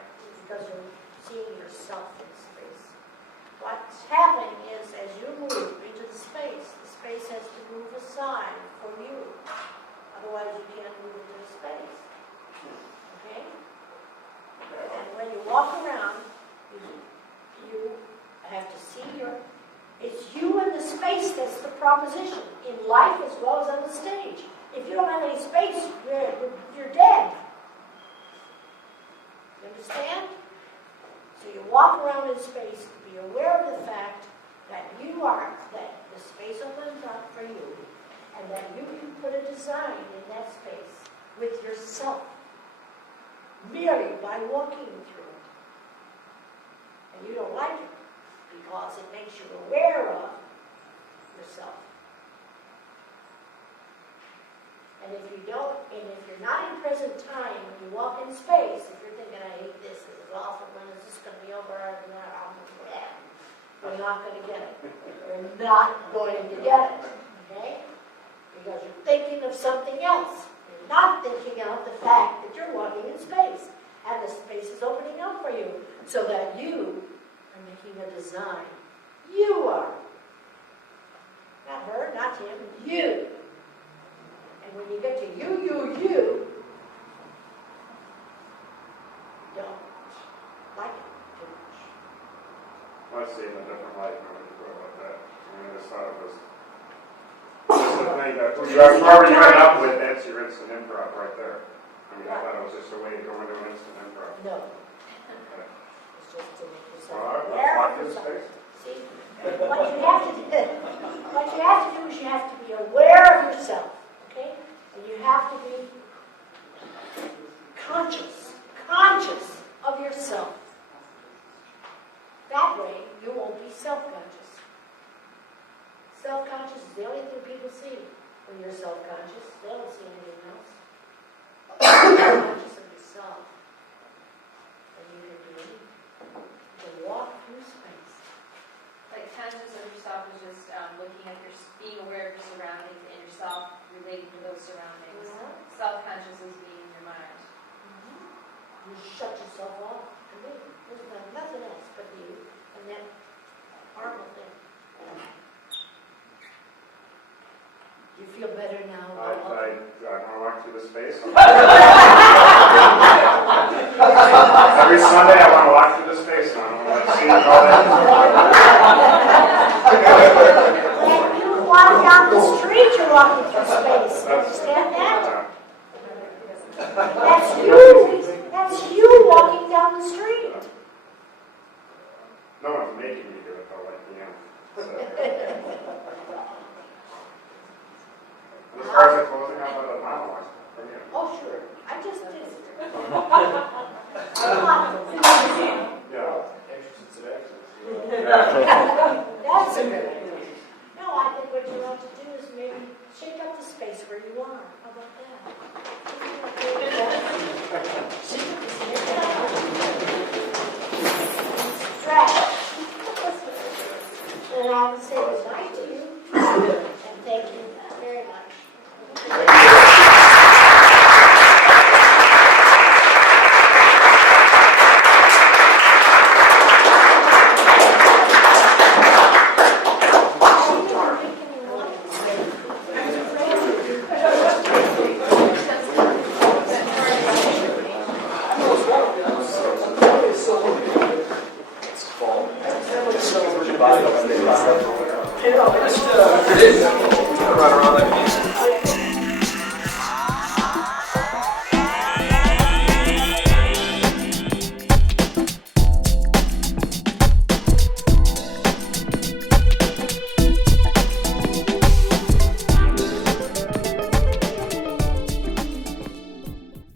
Because you're seeing yourself in space. What's happening is as you move into the space has to move aside for you. Otherwise you can't move into the space. Okay? And when you walk around, you have to see it's you and the space that's the proposition, in life as well as on the stage. If you don't have any space, you're dead. You understand? So you walk around in space to be aware of the fact that that the space opens up for you, and that you can put a design in that space with yourself, merely by walking through it. And you don't like it because it makes you aware of yourself. And if you don't, and if you're not in present time when you walk in space, if you're thinking, I hate this is awful, when is this going to be over? You're not going to get it. You're not going to get it, okay? Because you're thinking of something else. You're not thinking of the fact that you're walking in space, and the space is opening up for you, so that you are making a design. You are. Not her, not him, you. And when you get to you don't like it too much. Well, I see it in a different light when you put it like that. I mean, I just thought it was just the thing that wherever you end up with, that's your instant improv right there. I mean, I thought it was just a way to go into an instant improv. No. Okay. It's just to make yourself All right, aware let's lock of in yourself. space. See? What you have to do is you have to be aware of yourself, okay? And you have to be conscious of yourself. That way, you won't be self-conscious. Self-conscious is the only thing people see when you're self-conscious. They don't see anything else. Conscious of yourself. And you can do anything. You can walk through space. Like conscious of yourself is just looking at being aware of your surroundings and yourself relating to those surroundings. Self-conscious is being in your mind. You shut yourself off completely. There's nothing else but you and that horrible thing. Do you feel better now? I want to walk through the space. Every Sunday I want to walk through the space and I want to see all that. When you walk down the street, you're walking through space. Understand that? That's you. That's you walking down the street. No one's making me do it though, like the end. As far as the closing out of the monologue. Oh, sure. I just did it. Yeah. That's a good idea. No, I think what you ought to do is maybe shake up the space where you are. How about that? Stretch. And I would say goodnight to you. And thank you very much. Tradition.